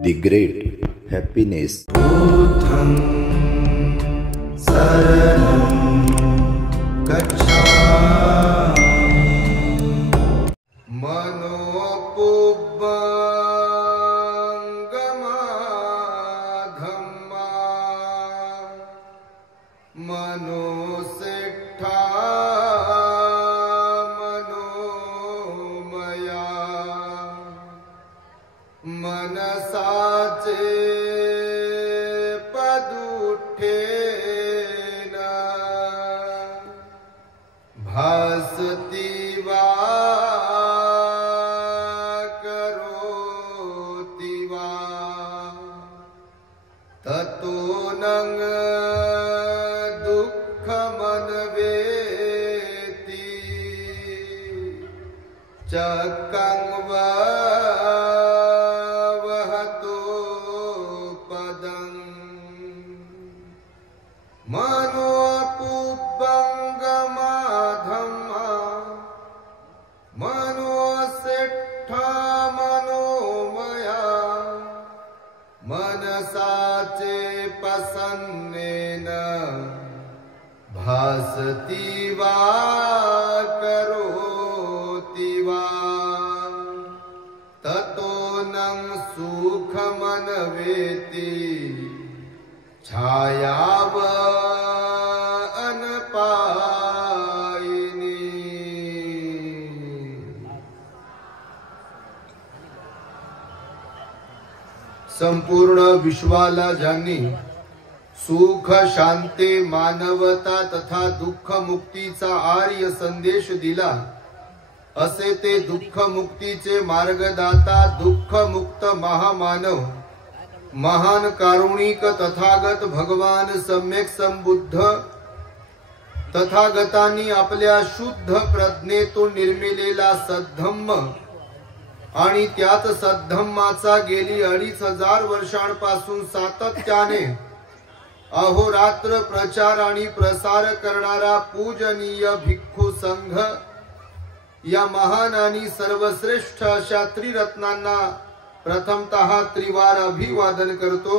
The great happiness. Buddham saranam gacchami. Manopubbangama dhamma manosiddha manomaya मनसाचे पदुठेना भासती वा करोति वा ततो नंग दुःखमन्वेति चक्कं वा मनोपुब्बंगमा धम्मा मनोसिद्धा मनोमया मनसाचे प्रसन्नेन भासति वा करोति वा ततो नं सुखमन्वेति छायाव अनपायिनी। संपूर्ण विश्वाला ज्यांनी सुख शांती मानवता तथा दुःख मुक्तीचा आर्य संदेश दिला असे ते दुःख मुक्तीचे मार्गदाता दुःख मुक्त महामानव महान कारुणिक तथागत भगवान सम्यक संबुद्ध तथागतांनी आपल्या शुद्ध प्रज्ञेतून निर्मिलेला सद्धम्म आणि त्यात सद्धम्माचा गेली 2500 वर्षांपासून सातत्याने अहोरात्र प्रचार आणि प्रसार करणारा पूजनीय भिक्खू संघ या महान आणि सर्वश्रेष्ठ अशा त्रिरत्नांना प्रथमतः त्रिवार अभिवादन करतो।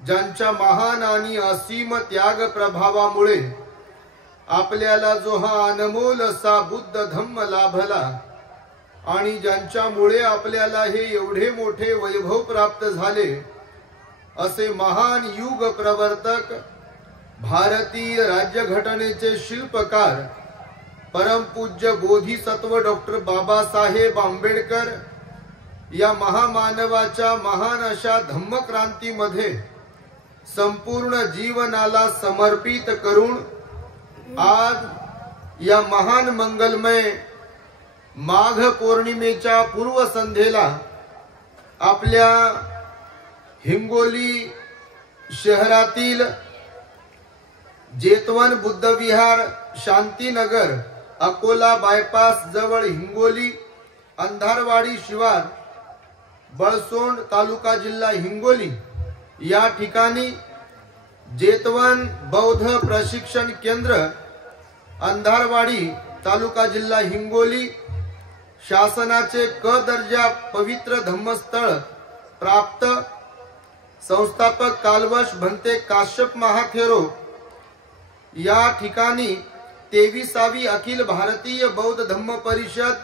ज्यांच्या महान आणि असीम त्याग प्रभावामुळे आपल्याला जो हा अनमोल असा बुद्ध धम्म लाभला आणि ज्यांच्यामुळे आपल्याला हे एवढे मोठे वैभव प्राप्त झाले असे महान युग प्रवर्तक भारतीय राज्यघटनेचे शिल्पकार परमपूज्य बोधिसत्व डॉक्टर बाबासाहेब आंबेडकर या महामानवाच्या महान अशा धम्मक्रांतीमध्ये संपूर्ण जीवनाला समर्पित करून आज या महान मंगलमय माघ पौर्णिमेच्या पूर्व संध्येला आपल्या हिंगोली शहरातील जेतवन बुद्धविहार शांतीनगर अकोला बायपास जवळ हिंगोली अंधारवाडी शिवार बळसोंड तालुका जिल्हा हिंगोली या ठिकाणी जेतवन बौद्ध प्रशिक्षण केंद्र अंधारवाडी तालुका जिल्हा हिंगोली शासनाचे क दर्जा पवित्र धम्मस्थळ प्राप्त संस्थापक कालवश भंते काश्यप महाथेरो या ठिकाणी 23वी अखिल भारतीय बौद्ध धम्म परिषद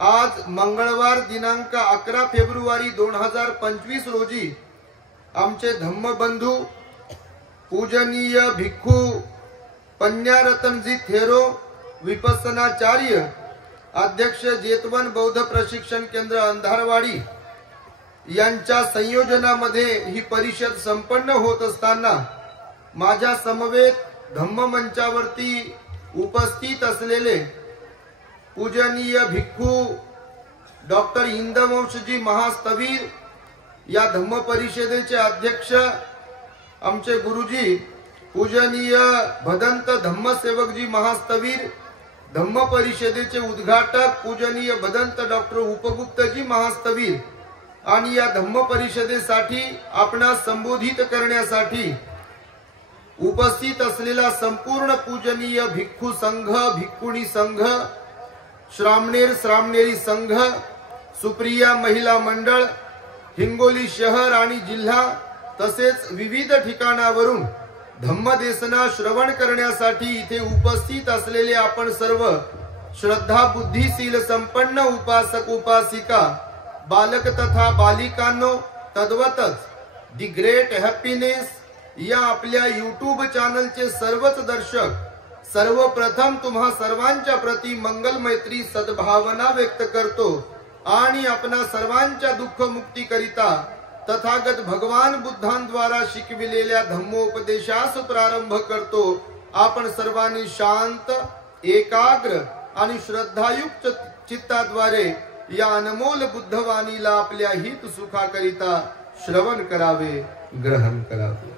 आज मंगळवार दिनांक 11 फेब्रुवारी 2025 रोजी आमचे धम्मबंधू पूजनीय भिक्खू पन्यारतनजी थेरो विपස්සनाचार्य अध्यक्ष जेतवन बौद्ध प्रशिक्षण केंद्र अंधारवाडी यांच्या संयोजनामध्ये ही परिषद संपन्न होत असताना माझ्या समवेत धम्म मंचावरती उपस्थित असलेले पूजनीय भिक्खू डॉक्टर इंदवंशजी महास्थवीर या धम्म परिषदेचे अध्यक्ष आमचे गुरुजी पूजनीय भदंत धम्मसेवकजी महास्थवीर धम्म परिषदेचे उद्घाटक पूजनीय भदंत डॉक्टर उपगुप्तजी महास्थवीर आणि या धम्म परिषदेसाठी आपणास संबोधित करण्यासाठी उपस्थित असलेला संपूर्ण पूजनीय भिक्खू संघ भिक्खुणी संघ श्रामणेर श्रामणेरी संघ सुप्रिया महिला मंडळ हिंगोली शहर आणि जिल्हा तसेच विविध ठिकाणावरून धम्मदेसना श्रवण करण्यासाठी इथे उपस्थित असलेले आपण सर्व श्रद्धा बुद्धिशील संपन्न उपासक उपासिका बालक तथा बालिकांनो, तद्वतच दी ग्रेट हॅपीनेस या आपल्या YouTube चॅनलचे सर्वच दर्शक, सर्वप्रथम तुम्हा सर्वांच्या प्रती मंगल मैत्री सद्भावना व्यक्त करतो आणि आपणा सर्वांच्या दुःख मुक्ती करिता तथागत भगवान बुद्धांद्वारा शिकविलेल्या धम्मोपदेशास प्रारंभ करतो। आपण सर्वांनी शांत, एकाग्र आणि श्रद्धायुक्त चित्ताद्वारे या अनमोल बुद्धवाणीला आपल्या हित सुखाकरिता श्रवण करावे, ग्रहण करावे।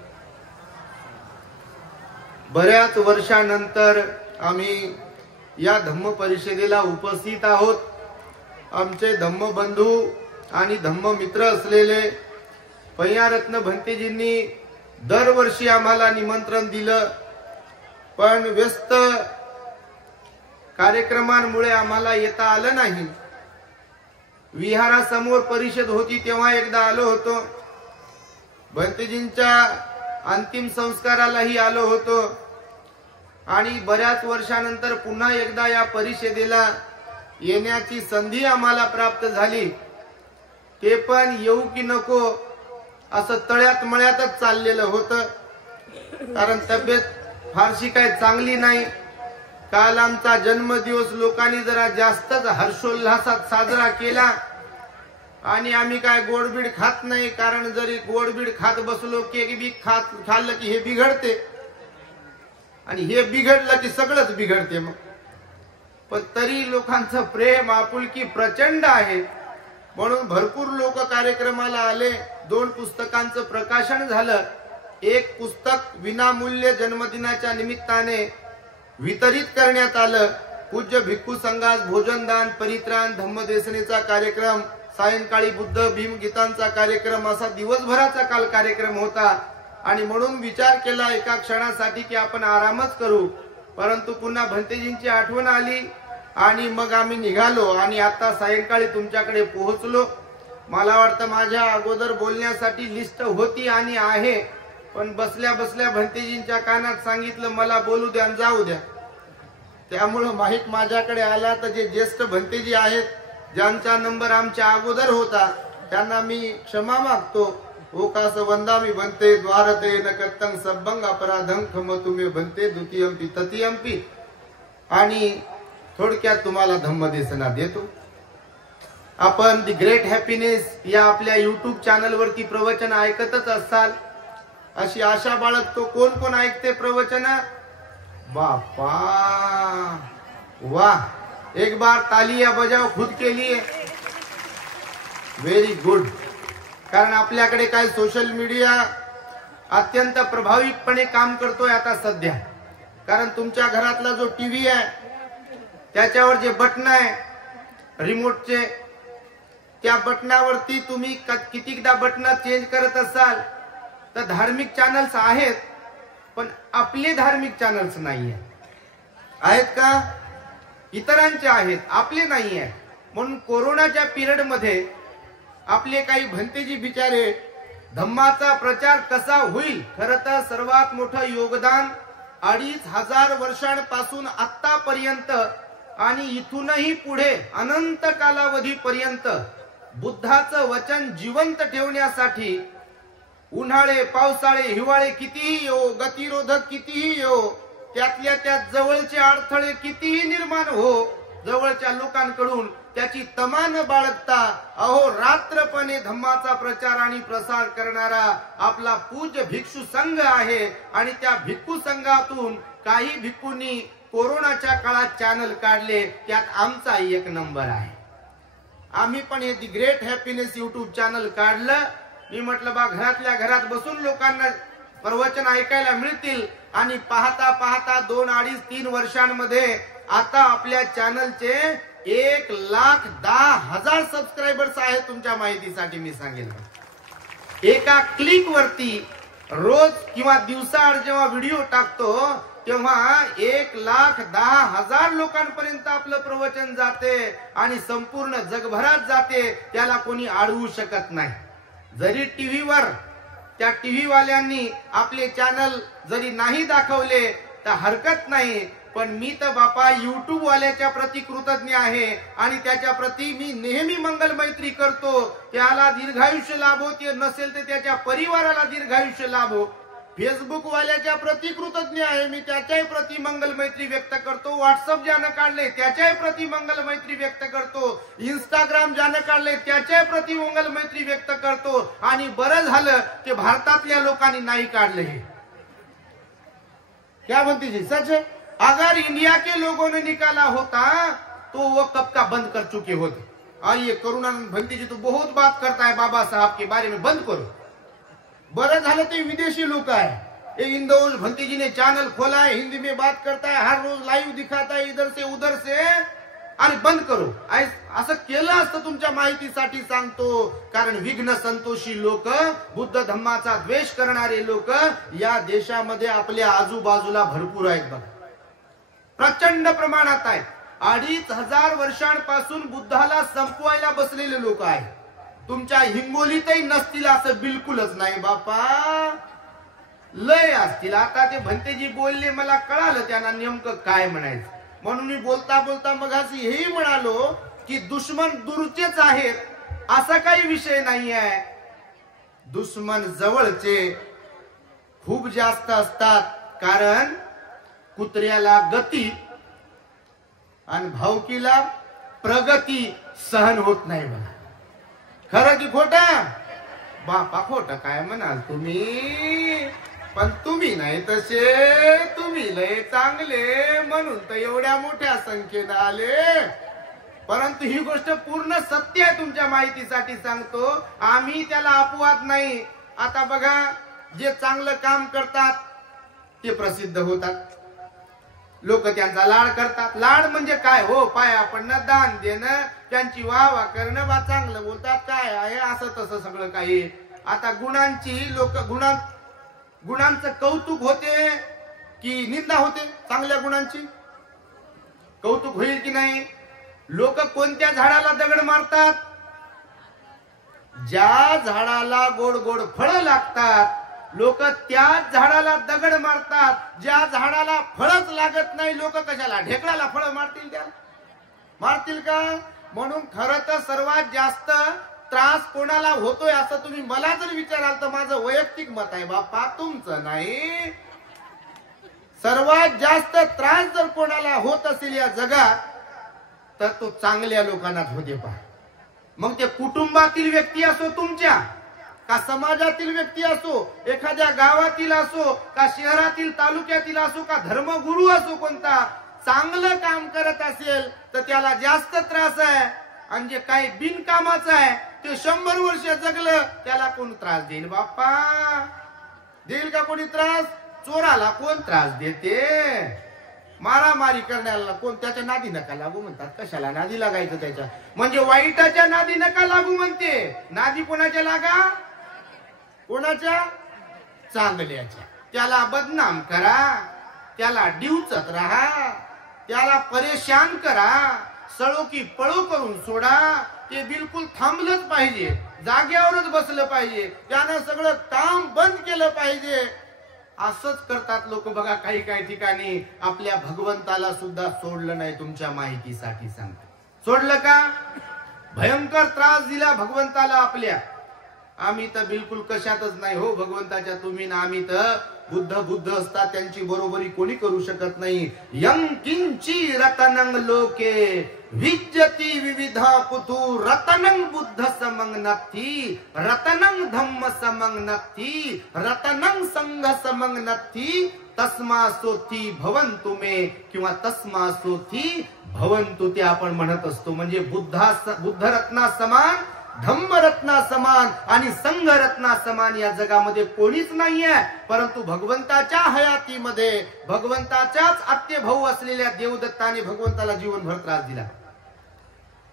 बऱ्याच वर्षानंतर आम्ही या धम्म परिषदेला उपस्थित आहोत। आमचे धम्म बंधू आणि धम्म मित्र असलेले पय्यारत्न भंतेजींनी दरवर्षी आम्हाला निमंत्रण दिलं, पण व्यस्त कार्यक्रमांमुळे आम्हाला येता आलं नाही। विहारासमोर परिषद होती तेव्हा एकदा आलो होतो, भंतेजींच्या अंतिम संस्कारालाही आलो होतो आणि बऱ्याच वर्षानंतर पुन्हा एकदा या परिषदेला येण्याची संधी आम्हाला प्राप्त झाली। ते पण येऊ की नको असं तळ्यात मळ्यातच चाललेलं होतं, कारण तब्येत फारशी काही चांगली नाही। काल आमचा जन्मदिवस लोकांनी जरा जास्तच हर्षोल्लासात साजरा केला आणि आम्ही काय गोडबीड खात नाही, कारण जरी गोडबीड खात बसलो, केक बी खाल्लं की हे बिघडते आणि हे बिघडलं की सगळंच बिघडते। मग पण तरी लोकांचं प्रेम आपुलकी प्रचंड आहे, म्हणून भरपूर लोक कार्यक्रमाला आले। 2 पुस्तकांचं प्रकाशन झालं। एक पुस्तक विनामूल्य जन्मदिनाच्या निमित्ताने वितरित करण्यात आलं। पूज्य भिक्खू संघास भोजनदान, परित्राण, धम्मदेसनेचा कार्यक्रम, सायंकाळी बुद्ध भीम गीतांचा कार्यक्रम असा दिवसभराचा काल कार्यक्रम होता आणि म्हणून विचार केला एका क्षणासाठी की आपण आरामच करू, परंतु पुन्हा भंतेजींची आठवण आली आणि मग आम्ही निघालो आणि आता सायंकाळी तुमच्याकडे पोहोचलो। मला वाटतं माझ्या अगोदर बोलण्यासाठी लिस्ट होती आणि आहे, पण बसल्या बसल्या भंतेजींच्या कानात सांगितलं मला बोलू द्या आणि जाऊ द्या। त्यामुळे माहित माझ्याकडे आला तर जे ज्येष्ठ भंतेजी आहेत, ज्यांचा नंबर आमच्या अगोदर होता, त्यांना मी क्षमा मागतो। ओकास वंदामी भंते द्वारते न कर्तं सब्बंग अपराधं खम तुम्ही भंते द्वितीयंपि तृतीयंपि। आणि थोडक्यात तुम्हाला धम्मदेसना देतो। आपण दी ग्रेट हॅपीनेस या आपल्या YouTube चॅनल वरती प्रवचन ऐकतच असाल अशी आशा बाळगतो। कोण कोण ऐकते प्रवचन? बापा वाह, एक बार तालियां बजाओ खुद के लिए। Very good. कारण आपल्याकडे काय सोशल मीडिया अत्यंत प्रभावीपणे काम करतोय आता सध्या, कारण तुमच्या घरातला जो टीव्ही आहे त्याच्यावर जे बटन आहे रिमोटचे, त्या बटनावरती तुम्ही कितीकदा बटन चेंज करत असाल तर धार्मिक चॅनल्स आहेत, पण आपले धार्मिक चॅनल्स नाही आहेत का? इतरांचे आहेत, आपले नाही आहे। म्हणून कोरोनाच्या पिरियड मध्ये आपले काही भंतेजी बिचारे धम्माचा प्रचार कसा होईल, खरं तर सर्वात मोठं योगदान 2500 वर्षांपासून आतापर्यंत आणि इथूनही पुढे अनंत कालावधीपर्यंत बुद्धाचं वचन जिवंत ठेवण्यासाठी उन्हाळे पावसाळे हिवाळे कितीही येऊ, गतिरोधक कितीही येऊ, त्यातल्या त्यात जवळचे अडथळे कितीही निर्माण हो, जवळच्या लोकांकडून त्याची तमा न बाळगता अहोरात्रपणे धम्माचा प्रचार आणि प्रसार करणारा आपला पूज्य भिक्षू संघ आहे। आणि त्या भिक्खू संघातून काही भिक्खूंनी कोरोनाच्या काळात चॅनल काढले, त्यात आमचा 1 नंबर आहे। आम्ही पण हे the great happiness YouTube channel काढलं। मी म्हटलं बा घरातल्या घरात बसून लोकांना प्रवचन ऐकायला मिळतील, आणि पाहता पाहता 2, 2.5, 3 वर्षांमध्ये आता आपल्या चॅनलचे 1,10,000 सबस्क्रायबर्स आहेत। तुमच्या माहितीसाठी मी सांगेन, एका क्लिक वरती रोज किंवा दिवसाआड जेव्हा व्हिडिओ टाकतो तेव्हा 1,10,000 लोकांपर्यंत आपलं प्रवचन जाते आणि संपूर्ण जगभरात जाते, त्याला कोणी अडवू शकत नाही। जरी टीव्हीवर त्या टीव्ही वाल्यांनी आपले चॅनल जरी नाही दाखवले तर हरकत नाही, पण मी तर बापा युट्यूब वाल्याच्या प्रती कृतज्ञ आहे आणि त्याच्या प्रती मी नेहमी मंगल मैत्री करतो. त्याला दीर्घायुष्य लाभो, ते नसेल तर त्याच्या परिवाराला दीर्घायुष्य लाभो. फेसबुक वाल्याच्या प्रती कृतज्ञ आहे मी, त्याच्याही प्रती मंगल मैत्री व्यक्त करतो. व्हॉट्सअप ज्यानं काढले त्याच्याही प्रती मंगल मैत्री व्यक्त करतो. इंस्टाग्राम ज्यानं काढले त्याच्याही प्रती मंगल मैत्री व्यक्त करतो. आणि बरं झालं ते भारतातल्या लोकांनी नाही काढले. क्या बनती जी सच है? अगर इंडिया के लोगों ने निकाला होता तो वो कब का बंद कर चुके होते. आइए करुणानंद भंती जी तो बहुत बात करता है बाबा साहब के बारे में, बंद करो. बरं झालं ते विदेशी लोक आहे. ये इंदौल भंती जी ने चैनल खोला है, हिंदी में बात करता है, हर रोज लाइव दिखाता है इधर से उधर से. अरे बंद करो. असं केलं असतं तुमच्या माहितीसाठी सांगतो. कारण विघ्न संतोषी लोक, बुद्ध धम्माचा द्वेष करणारे लोक या देशामध्ये आपल्या आजूबाजूला भरपूर आहेत बघा, प्रचंड प्रमाणात आहेत. 2500 वर्षांपासून बुद्धाला संपवायला बसलेले लोक आहेत. तुमच्या हिंगोलीतही नसतील असं बिलकुलच नाही बापा, लय असतील. आता ते भंतेजी बोलले, मला कळालं त्यांना नेमकं काय म्हणायचं. म्हणून मी बोलता बोलता मग हेही म्हणालो की दुश्मन दूरचेच आहेत असा काही विषय नाही आहे. दुश्मन जवळचे खूप जास्त असतात. कारण कुत्र्याला गती आणि भावकीला प्रगती सहन होत नाही बघा. खरं की खोटं? बापा खोटं काय म्हणाल तुम्ही, पण तुम्ही नाही तसे, तुम्ही लय चांगले म्हणून तर एवढ्या मोठ्या संख्येने आले. परंतु ही गोष्ट पूर्ण सत्य आहे, तुमच्या माहितीसाठी सांगतो. आम्ही त्याला अपवाद नाही. आता बघा, जे चांगलं काम करतात ते प्रसिद्ध होतात, लोक त्यांचा लाड करतात. लाड म्हणजे काय हो? पाया पडणं, दान देणं, त्यांची वाहवा करणं, बा चांगलं बोलतात, काय आहे असं तसं सगळं काही. आता गुणांची लोक गुणांचं कौतुक होते की निंदा होते? चांगल्या गुणांची कौतुक होईल की नाही? लोक कोणत्या झाडाला दगड मारतात? ज्या झाडाला गोड गोड फळं लागतात लोक त्याच झाडाला दगड मारतात. ज्या झाडाला फळच लागत नाही लोक कशाला ढेकळाला फळं मारतील? त्या मारतील का? म्हणून खरं तर सर्वात जास्त त्रास कोणाला होतोय असं तुम्ही मला जर विचाराल तर माझं वैयक्तिक मत आहे बापा, तुमचं नाही. सर्वात जास्त त्रास जर कोणाला होत असेल या जगात तर तो चांगल्या लोकांनाच होते पहा. मग ते कुटुंबातील व्यक्ती असो तुमच्या, का समाजातील व्यक्ती असो, एखाद्या गावातील असो, का शहरातील तालुक्यातील असो, का धर्मगुरू असो, कोणता चांगलं काम करत असेल तर त्याला जास्त त्रास आहे. आणि जे काही बिनकामाचं आहे ते 100 वर्ष जगलं त्याला कोण त्रास देईल बाप्पा? देईल का कोणी त्रास? चोराला कोण त्रास देते? मारामारी करण्याला कोण? त्याच्या नादी नका लागू म्हणतात. कशाला नादी लागायचं त्याच्या? म्हणजे वाईटाच्या नादी नका लागू म्हणते. नादी कोणाच्या लागा? कोणाच्या? चांगल्याच्या. त्याला बदनाम करा, त्याला डिवचत राहा, त्याला परेशान करा, सळो की पळो करून सोडा. ते बिलकुल थांबलंच पाहिजे, जागेवरच बसलं पाहिजे, त्यानं सगळं काम बंद केलं पाहिजे. असंच करतात लोक बघा. काही काही ठिकाणी आपल्या भगवंताला सुद्धा सोडलं नाही. तुमच्या माहितीसाठी सांगतो, सोडलं का? भयंकर त्रास दिला भगवंताला आपल्या. आम्ही तर बिलकुल कशातच नाही हो भगवंताच्या. तुम्ही ना आम्ही तर बुद्ध असतात, त्यांची बरोबरी कोणी करू शकत नाही. यं किंची रतनं लोके विज्जती विविधा पुतु रतनं बुद्ध समंग नथी, रतनं धम्म समंग नथी, रतनं संघ समंग नथी. तस्मा सोथी भवंतु मे किंवा तस्मा सोथी भवंतु ते आपण म्हणत असतो. म्हणजे बुद्ध रत्ना समान, धम्मरत्ना समान आणि संघरत्ना समान या जगामध्ये कोणीच नाहीये. परंतु भगवंताच्या हयातीमध्ये भगवंताच्याच आत्य भाऊ असलेल्या देवदत्ताने भगवंताला जीवनभर त्रास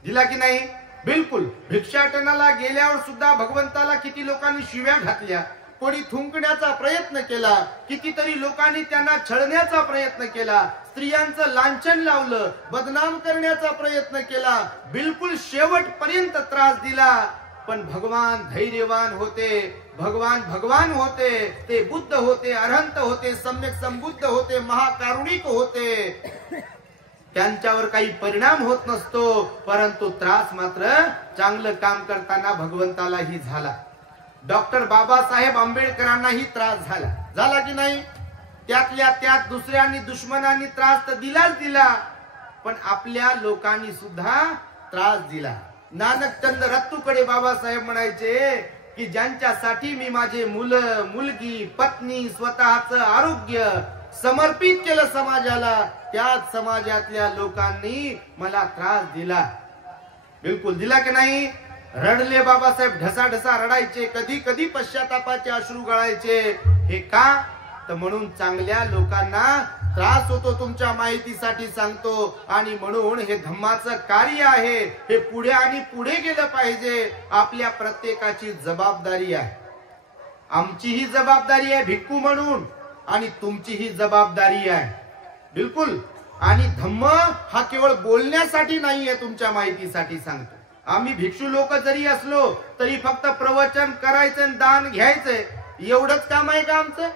दिला की नाही? बिलकुल. भिक्षाटनाला गेल्यावर सुद्धा भगवंताला किती लोकांनी शिव्या घातल्या, कोणी थुंकण्याचा प्रयत्न केला, कितीतरी लोकांनी त्यांना छळण्याचा प्रयत्न केला, स्त्रियांचं लांछन लावलं, बदनाम करण्याचा प्रयत्न केला, बिलकुल शेवटपर्यंत त्रास दिला. पण भगवान धैर्यवान होते, भगवान होते, ते बुद्ध होते, अरहंत होते, सम्यक संबुद्ध होते, महाकारुणिक होते. त्यांच्यावर काही परिणाम होत नसतो, परंतु त्रास मात्र चांगलं काम करताना भगवंतालाही झाला. डॉक्टर बाबासाहेब आंबेडकरांनाही त्रास झाला की नाही? त्यातल्या त्यात दुसऱ्यांनी दुश्मनांनी त्रास तर दिला, पण आपल्या लोकांनी सुद्धा त्रास दिला. नानकचंद रत्तूकडे बाबासाहेब म्हणायचे की ज्यांच्यासाठी मी माझे मुलं मुलगी पत्नी स्वतःचं आरोग्य समर्पित केलं समाजाला, त्याच समाजातल्या लोकांनी मला त्रास दिला. बिलकुल दिला की नाही? रडले बाबासाहेब, ढसाढसा रडायचे, कधी कधी पश्चातापाचे अश्रू गळायचे. हे का? तर म्हणून चांगल्या लोकांना त्रास होतो, तुमच्या माहितीसाठी सांगतो. आणि म्हणून हे धम्माचं कार्य आहे, हे पुढे आणि पुढे गेलं पाहिजे. आपल्या प्रत्येकाची जबाबदारी आहे. आमचीही जबाबदारी आहे भिक्खू म्हणून, आणि तुमचीही जबाबदारी आहे. बिलकुल. आणि धम्म हा केवळ बोलण्यासाठी नाहीये, तुमच्या माहितीसाठी सांगतो. आम्ही भिक्षू लोक जरी असलो तरी फक्त प्रवचन करायचं, दान घ्यायचंय, एवढंच काम आहे का आमचं?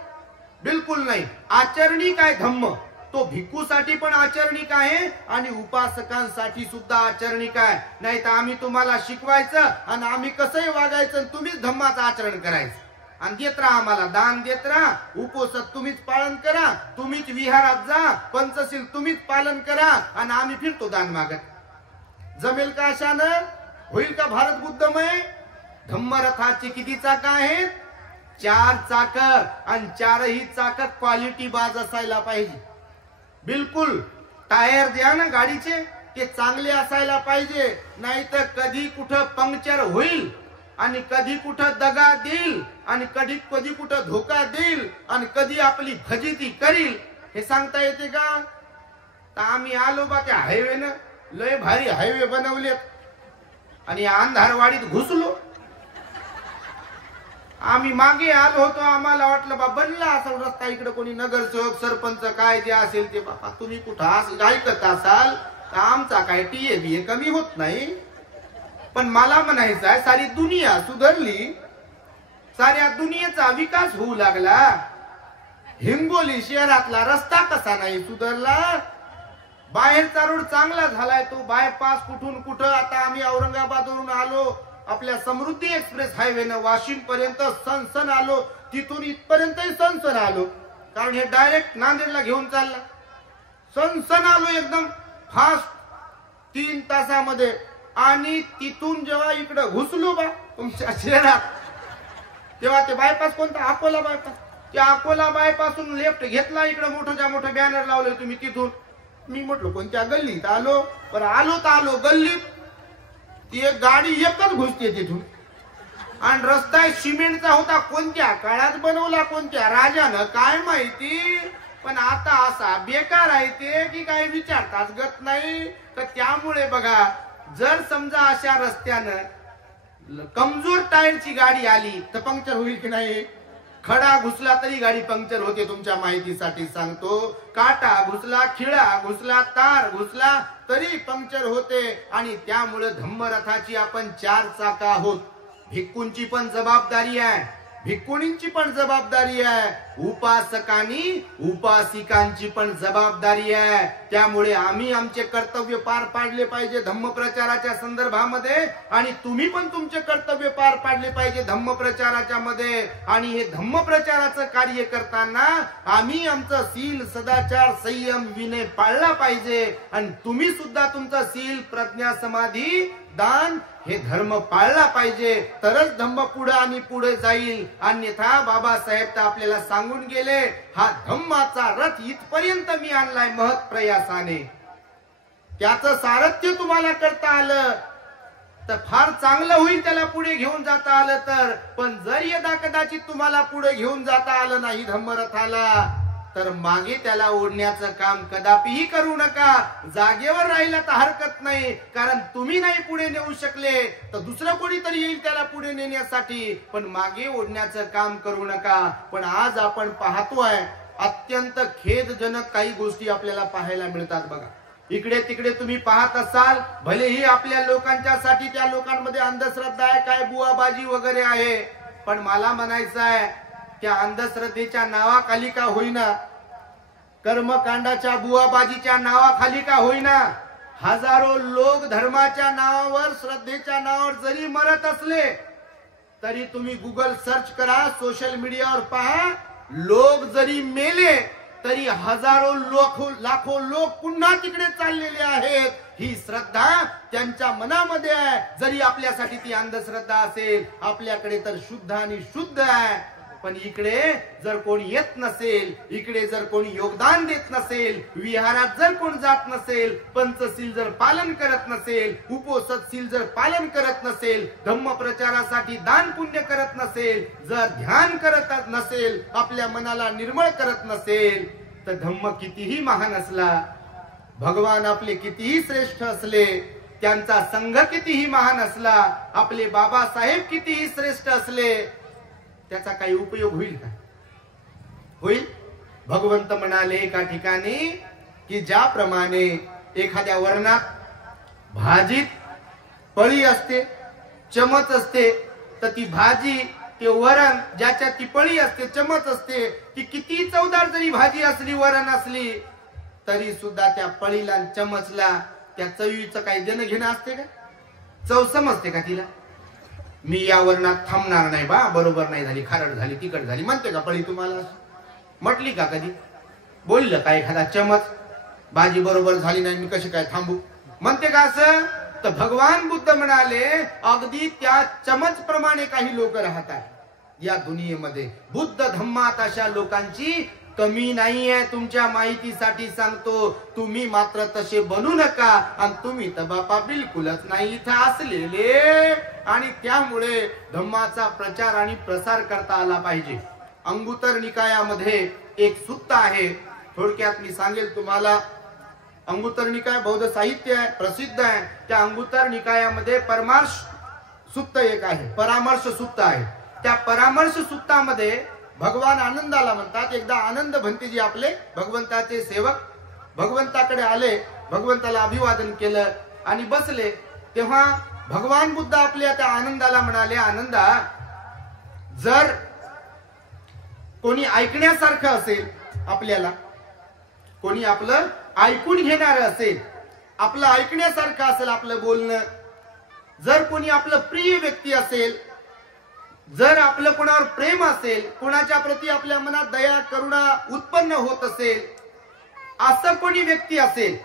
बिलकुल नाही. आचरणिक आहे धम्म. तो भिक्खूसाठी पण आचरणिक आहे आणि उपासकांसाठी सुद्धा आचरणिक आहे. नाही तर आम्ही तुम्हाला शिकवायचं आणि आम्ही कसंही वागायचं, तुम्हीच धम्माचं आचरण करायचं आणि देत राहा, आम्हाला दान देत राहा, उपोषण तुम्हीच पालन करा, तुम्हीच विहारात जा, पंचशील तुम्हीच पालन करा, आणि आम्ही फिरतो दान मागत. जमेल का अशानं? होईल का भारत बुद्धमय? धम्मरथाची किती चाक आहेत? 4 चाक, आणि 4ही चाक क्वालिटी बाज असायला पाहिजे. बिलकुल. टायर द्या ना गाडीचे, ते चांगले असायला पाहिजे. नाही तर कधी कुठं पंक्चर होईल, आणि कधी कुठं दगा देईल, आणि कधी कुठं धोका देईल, आणि कधी आपली फजिती करील, हे सांगता येते का? तर आम्ही आलो बा त्या हायवेनं, लय भारी हायवे बनवलेत, आणि अंधारवाडीत घुसलो. आम्ही मागे आलो होतो, आम्हाला वाटलं बा बनला असेल रस्ता, इकडे कोणी नगरसेवक सरपंच काय जे असेल ते. बाबा तुम्ही कुठं ऐकत असाल तर आमचा काय टीए कमी होत नाही. पण मला म्हणायचं आहे, सारी दुनिया सुधारली, साऱ्या दुनियेचा विकास होऊ लागला, हिंगोली शहरातला रस्ता कसा नाही सुधारला? बाहेरचा रोड चांगला झालाय, तो बायपास कुठून कुठं. आता आम्ही औरंगाबादवरून आलो, आपल्या समृद्धी एक्सप्रेस हायवेनं वाशिम पर्यंत सनसन आलो, तिथून इथपर्यंतही सनसन आलो, कारण हे डायरेक्ट नांदेडला घेऊन चालला. सनसन आलो एकदम फास्ट 3 तासामध्ये. आणि तिथून जेव्हा इकडे घुसलो बा तुमच्या शहरात, तेव्हा ते बायपास कोणता? अकोला बायपास. त्या अकोला बायपासून लेफ्ट घेतला, इकडे मोठं बॅनर लावले तुम्ही तिथून. मी म्हटलो कोणत्या गल्लीत आलो? पण आलो तर आलो गल्लीत, ती एक गाडी एकच घुसते तिथून, आणि रस्ता सिमेंटचा होता. कोणत्या काळात बनवला, कोणत्या राजानं काय माहिती. पण आता असा बेकार आहे ते की काही विचारताच गत नाही. तर त्यामुळे बघा, जर समजा अशा रस्त्यानं कमजोर टायरची गाडी आली तर पंक्चर होईल की नाही? खडा घुसला तरी गाडी पंक्चर होते, तुमच्या माहितीसाठी सांगतो. काटा घुसला, खिळा घुसला, तार घुसला तरी पंक्चर होते. आणि त्यामुळे धम्मरथाची आपण 4 चाक आहोत. भिक्खूंची पण जबाबदारी आहे, भिक्खुणींची पण जबाबदारी आहे, उपासकांनी उपासिकांची पण जबाबदारी आहे. त्यामुळे आम्ही आमचे कर्तव्य पार पाडले पाहिजे धम्म प्रचाराच्या संदर्भामध्ये, आणि तुम्ही पण तुमचे कर्तव्य पार पाडले पाहिजे धम्म प्रचाराच्या मध्ये. आणि हे धम्म प्रचाराचं कार्य करताना आम्ही आमचं शील सदाचार संयम विनय पाळला पाहिजे. आणि तुम्ही सुद्धा तुमचं शील प्रज्ञा समाधी दान हे धर्म पाळला पाहिजे, तरच धम्म पुढे आणि पुढे जाईल. अन्यथा बाबासाहेब तर आपल्याला सांगून गेले, हा धम्माचा रथ इथपर्यंत मी आणलाय महत् प्रयासाने. त्याचं सारथ्य तुम्हाला करता आलं तर फार चांगलं होईल, त्याला पुढे घेऊन जाता आलं तर. पण जर यदा कदाचित तुम्हाला पुढे घेऊन जाता आलं नाही धम्मरथाला, तर मागे त्याला ओढण्याचं काम कदापिही करू नका. जागेवर राहिला तर हरकत नाही, कारण तुम्ही नाही पुढे नेऊ शकले तर दुसरं कोणीतरी येईल त्याला पुढे नेण्यासाठी. पण मागे ओढण्याचं काम करू नका. पण आज आपण पाहतोय अत्यंत खेदजनक काही गोष्टी आपल्याला पाहायला मिळतात. बघा, इकडे तिकडे तुम्ही पाहत असाल, भलेही आपल्या लोकांच्यासाठी त्या लोकांमध्ये अंधश्रद्धा आहे, काय बुवाबाजी वगैरे आहे, पण मला म्हणायचं आहे त्या अंधश्रद्धेच्या नावाखाली का होईना, कर्मकांडाच्या बुवाबाजीच्या नावाखाली का होईना, हजारो लोक धर्माच्या नावावर, श्रद्धेच्या नावावर जरी मरत असले तरी तुम्ही गुगल सर्च करा, सोशल मीडियावर पहा, लोक जरी मेले तरी हजारो लाखो लोक पुन्हा तिकडे चाललेले आहेत. ही श्रद्धा त्यांच्या मनामध्ये आहे. जरी आपल्यासाठी ती अंधश्रद्धा असेल, आपल्याकडे तर शुद्ध आणि शुद्ध आहे. पण इकडे जर कोणी येत नसेल, इकडे जर कोणी योगदान देत नसेल, विहारात जर कोण जात नसेल, पंचशील जर पालन करत नसेल, उपोषणशील जर पालन करत नसेल, धम्म प्रचारासाठी दान पुण्य करत नसेल, जर ध्यान करत नसेल, आपल्या मनाला निर्मळ करत नसेल, तर धम्म कितीही महान असला, भगवान आपले कितीही श्रेष्ठ असले, त्यांचा संघ कितीही महान असला, आपले बाबासाहेब कितीही श्रेष्ठ असले, त्याचा काही उपयोग होईल का? होईल? भगवंत म्हणाले एका ठिकाणी की ज्याप्रमाणे एखाद्या वरणात भाजीत पळी असते, चमच असते, तर ती भाजी, ते वरण ज्याच्यात ती पळी असते, चमच असते, ती किती चवदार जरी भाजी असली, वरण असली, तरी सुद्धा त्या पळीला आणि चमचला त्या चवीचं काही देणं घेणं असते का? चव समजते का तिला? मी या वर्णात थांबणार नाही बा, बरोबर नाही झाली, खारट झाली, तिखट झाली म्हणते का पळी तुम्हाला? म्हटली का कधी? बोललं का एखादा चमच भाजी बरोबर झाली नाही, मी कशी काय थांबू म्हणते का असं? तर भगवान बुद्ध म्हणाले अगदी त्या चमच प्रमाणे काही लोक राहतात या दुनियेमध्ये. बुद्ध धम्मात अशा लोकांची कमी नाहीये. तुमच्या माहितीसाठी सांगतो, तुम्ही मात्र तसे बनू नका, आणि तुम्ही तर बापा बिलकुलच नाही इथं असलेले. आणि त्यामुळे धम्माचा प्रचार आणि प्रसार करता आला पाहिजे. अंगुत्तर निकायामध्ये एक सुत्त आहे, थोडक्यात मी सांगेल तुम्हाला. अंगुत्तर निकाय बौद्ध साहित्य आहे, प्रसिद्ध आहे. त्या अंगुत्तर निकायामध्ये परामर्श सुत्त एक आहे, परामर्श सुत्त आहे. त्या परामर्श सुत्तामध्ये भगवान आनंदाला म्हणतात, एकदा आनंद भंतेजी आपले भगवंताचे सेवक भगवंताकडे आले, भगवंताला अभिवादन केलं आणि बसले. तेव्हा भगवान बुद्ध आपल्या त्या आनंदाला म्हणाले, आनंदा, जर कोणी ऐकण्यासारखं असेल, आपल्याला कोणी आपलं ऐकून घेणार असेल, आपलं ऐकण्यासारखं असेल आपलं बोलणं, जर कोणी आपलं प्रिय व्यक्ती असेल, जर आपलं कोणावर प्रेम असेल, कोणाच्या प्रती आपल्या मनात दया करुणा उत्पन्न होत असेल, असं कोणी व्यक्ती असेल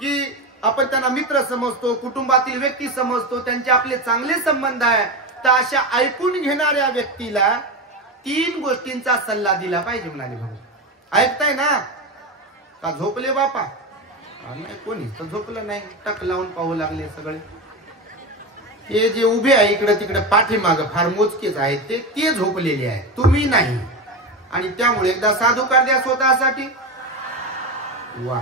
की आपण त्यांना मित्र समजतो, कुटुंबातील व्यक्ती समजतो, त्यांचे आपले चांगले संबंध आहे, तर अशा ऐकून घेणाऱ्या व्यक्तीला 3 गोष्टींचा सल्ला दिला पाहिजे म्हणाले भगवान. ऐकताय ना? का झोपले बापा? नाही, कोणी तर झोपलं नाही, टक लावून पाहू लागले सगळे. हे जे उभे आहे इकडे तिकडे पाठीमाग फार मोजकेच आहेत, ते झोपलेले आहेत, तुम्ही नाही. आणि त्यामुळे एकदा साधुकार द्या स्वतःसाठी. वा.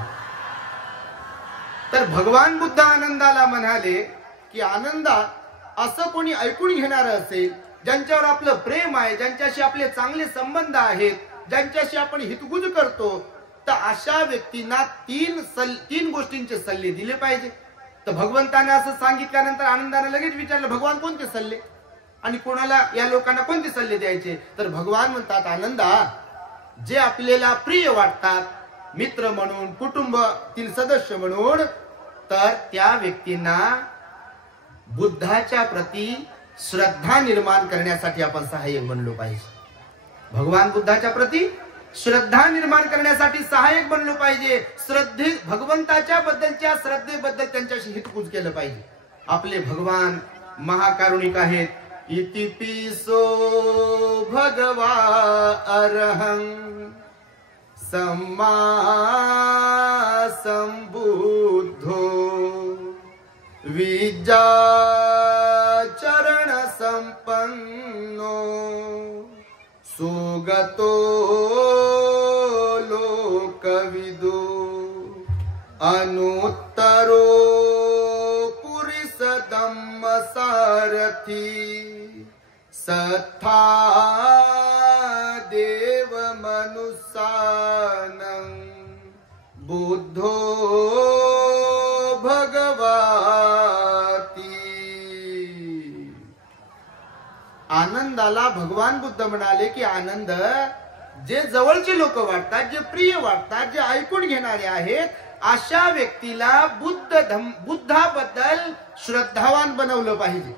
तर भगवान बुद्ध आनंदाला म्हणाले की आनंदा, असं कोणी ऐकून घेणार असेल, ज्यांच्यावर आपलं प्रेम आहे, ज्यांच्याशी आपले चांगले संबंध आहेत, ज्यांच्याशी आपण हितगुज करतो, तर अशा व्यक्तींना 3 गोष्टींचे सल्ले दिले पाहिजे. तर भगवंताने असं सांगितल्यानंतर आनंदाने लगेच विचारलं, भगवान कोणते सल्ले आणि कोणाला, या लोकांना कोणते सल्ले द्यायचे? तर भगवान म्हणतात, आनंदा, जे आपल्याला प्रिय वाटतात, मित्र म्हणून, कुटुंबातील सदस्य म्हणून, तर त्या व्यक्तींना बुद्धाच्या प्रती श्रद्धा निर्माण करण्यासाठी आपण सहाय्यक बनलो पाहिजे. भगवान बुद्धाच्या प्रती श्रद्धा निर्माण करण्यासाठी सहाय्यक बनलो पाहिजे. भगवंताच्या बद्दलच्या श्रद्धेबद्दल त्यांच्याशी हितगुज केलं पाहिजे. आपले भगवान महाकारुणिक आहेत. इतिपिसो भगवा अरहं सम्मा संबुद्धो विद्या चरण संपन्नो सुगतो लोकविदो अनुत्तरो पुरुष धम्म सारथी सत्था देव मनुष्यानं बुद्धो आनंदाला भगवान बुद्ध म्हणाले की आनंद जे जवळचे लोक वाटतात, जे प्रिय वाटतात, जे ऐकून घेणारे आहेत, अशा व्यक्तीला बुद्धाबद्दल श्रद्धावान बनवलं पाहिजे.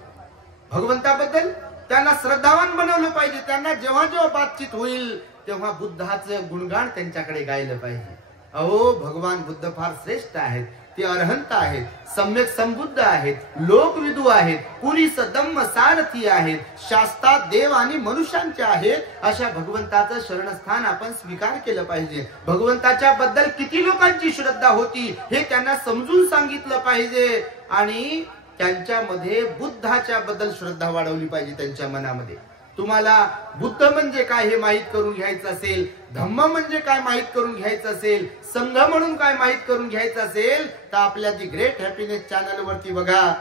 भगवंताबद्दल त्यांना श्रद्धावान बनवलं पाहिजे. त्यांना जेव्हा जेव्हा बातचीत होईल तेव्हा बुद्धाचं गुणगान त्यांच्याकडे गायलं पाहिजे. अहो, भगवान बुद्ध फार श्रेष्ठ आहेत. ते अरहंत आहेत, सम्यक संबुद्ध आहेत, लोकविदू आहेत, पुरी सदम्म सारथी आहेत, शास्त्रात देव आणि मनुष्यांचे आहेत. अशा भगवंताचं शरणस्थान आपण स्वीकार केलं पाहिजे. भगवंताच्या बद्दल किती लोकांची श्रद्धा होती हे त्यांना समजून सांगितलं पाहिजे आणि त्यांच्यामध्ये बुद्धाच्या बद्दल श्रद्धा वाढवली पाहिजे त्यांच्या मनामध्ये. तुम्हाला बुद्ध म्हणजे काय हे माहित करून घ्यायचं असेल, धम्म म्हणजे काय माहित करून घ्यायचं असेल, संघ म्हणून काय माहित करून घ्यायचं असेल तर आपल्या दी ग्रेट हॅपीनेस चॅनल वरती बघा,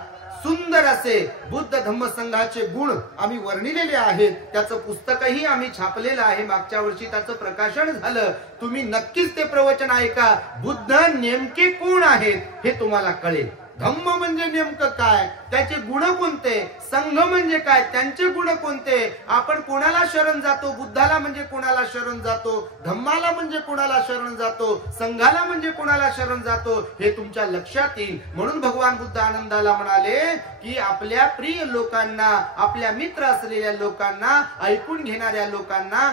सुंदर असे बुद्ध धम्म संघाचे गुण आम्ही वर्णिलेले आहेत. त्याचं पुस्तकही आम्ही छापलेलं आहे. मागच्या वर्षी त्याचं प्रकाशन झालं. तुम्ही नक्कीच ते प्रवचन ऐका. बुद्ध नेमके कोण आहेत हे तुम्हाला कळेल. धम्म म्हणजे नेमकं काय, त्याचे गुण कोणते, संघ म्हणजे काय, त्यांचे गुण कोणते, आपण कोणाला शरण जातो, बुद्धाला म्हणजे कोणाला शरण जातो, धम्माला म्हणजे कोणाला शरण जातो, संघाला म्हणजे कोणाला शरण जातो, हे तुमच्या लक्षात येईल. म्हणून भगवान बुद्ध आनंदाला म्हणाले की आपल्या प्रिय लोकांना, आपल्या मित्र असलेल्या लोकांना, ऐकून घेणाऱ्या लोकांना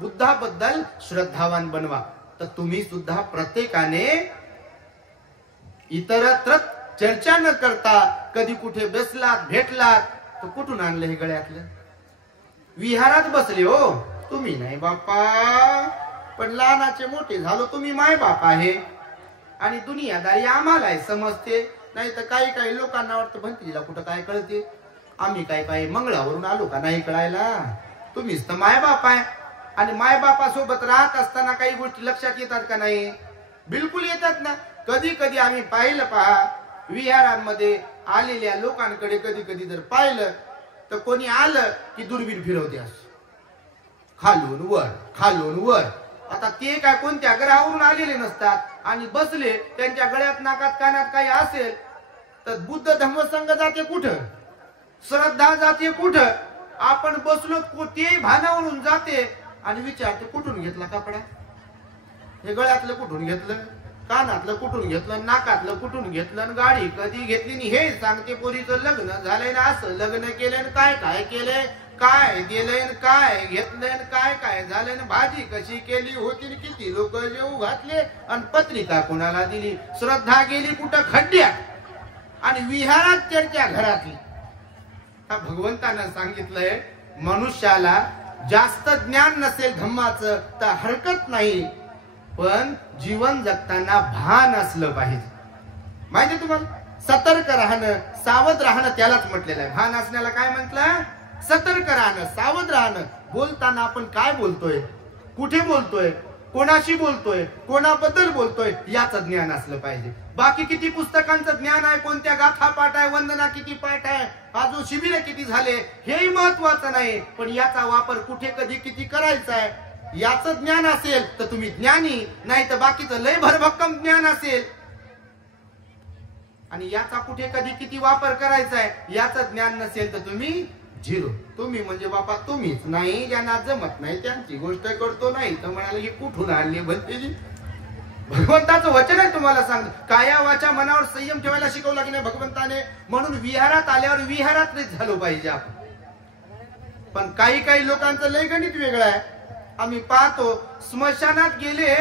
बुद्धाबद्दल श्रद्धावान बनवा. तर तुम्ही सुद्धा प्रत्येकाने इतरत्र चर्चा न करता कधी कुठे बसलात, भेटलात तर कुठून आणलं हे गळ्यातलं? विहारात बसले हो तुम्ही नाही बाप्पा, पण लहानाचे मोठे झालो तुम्ही माय बाप आहे आणि दुनियादारी आम्हाला समजते. नाही तर काही काही लोकांना वाटतं भंतीला कुठं काय कळते, आम्ही काय काय मंगळावरून आलो का नाही कळायला. तुम्हीच तर माय बाप आहे आणि माय बापासोबत राहत असताना काही गोष्टी लक्षात येतात का नाही? बिलकुल येतात ना. कधी कधी आम्ही पाहिलं पहा, विहारांमध्ये आलेल्या लोकांकडे कधी कधी जर पाहिलं तर कोणी आलं की दुर्बीण फिरवते खालून वर, खालून वर. आता ते काय कोणत्या ग्रहावरून आलेले नसतात आणि बसले, त्यांच्या गळ्यात नाकात कानात काही असेल तर बुद्ध धम्म संघ जाते कुठं, श्रद्धा जाते कुठं. आपण बसलो ते भानावरून जाते आणि विचारते कुठून घेतला कपडा, हे गळ्यातलं कुठून घेतलं, कानातलं कुठून घेतलं, नाकातलं कुठून घेतलं, गाडी कधी घेतली हे सांगते. पोरीचं लग्न झालंय ना, असं लग्न केलंय, काय काय केलंय, काय दिलंय, काय घेतलंय, काय काय झालंय, भाजी कशी केली होती, किती लोक जेऊ घातले आणि पत्रिका कोणाला दिली. श्रद्धा गेली कुठं खड्ड्यात आणि विहारात चर्चा घरातली. भगवंतानं सांगितलंय मनुष्याला जास्त ज्ञान नसेल धम्माचं तर हरकत नाही, पण जीवन जगताना भान असलं पाहिजे. माहिती तुम्हाला, सतर्क राहणं, सावध राहणं त्यालाच म्हटलेलं आहे. भान असण्याला काय म्हटलं? सतर्क राहणं, सावध राहणं. बोलताना आपण काय बोलतोय, कुठे बोलतोय, कोणाशी बोलतोय, कोणाबद्दल बोलतोय याचं ज्ञान असलं पाहिजे. बाकी किती पुस्तकांचं ज्ञान आहे, कोणत्या गाथा पाठ आहे, वंदना किती पाठ आहे, अजून शिबिर किती झाले हेही महत्वाचं नाही, पण याचा वापर कुठे कधी किती करायचा आहे याचं ज्ञान असेल तर तुम्ही ज्ञानी, नाही तर बाकीचं लय भरभक्कम ज्ञान असेल आणि याचा कुठे कधी किती वापर करायचा आहे याचं ज्ञान नसेल तर तुम्ही झिरो. तुम्ही म्हणजे बापा तुम्हीच नाही, ज्यांना जमत नाही त्यांची गोष्ट करतो, नाही तर म्हणाले की कुठून आणली भंतेजी. भगवंताचं वचन आहे तुम्हाला सांग, काया वाचा मनावर संयम ठेवायला शिकवला की नाही भगवंताने. म्हणून विहारात आल्यावर विहारातच झालो पाहिजे आपण. पण काही काही लोकांचं लय गणित वेगळं आहे. आम्ही पाहतो स्मशानात गेले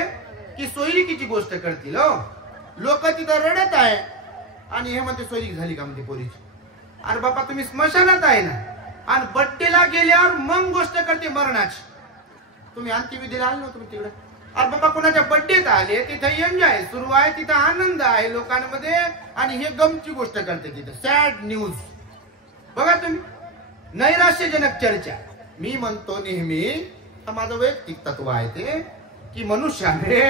की सोयरिकीची गोष्ट करतील हो लोक, तिथं रडत आहे आणि हे म्हणते सोयरीक झाली का म्हणते पोरीची. अरे बापा तुम्ही स्मशानात आहे ना, आणि बड्डेला गेल्यावर मग गोष्ट करते मरणाची. तुम्ही अंत्यविधीला आले नव्हते तिकडे, अरे बाबा कोणाच्या बड्डेत आले, तिथे एन्जॉय सुरू आहे, तिथं आनंद आहे लोकांमध्ये आणि हे गमची गोष्ट करते तिथे, सॅड न्यूज. बघा तुम्ही, नैराश्यजनक चर्चा. मी म्हणतो नेहमी, माझं वैयक्तिक तत्व आहे ते, की मनुष्याने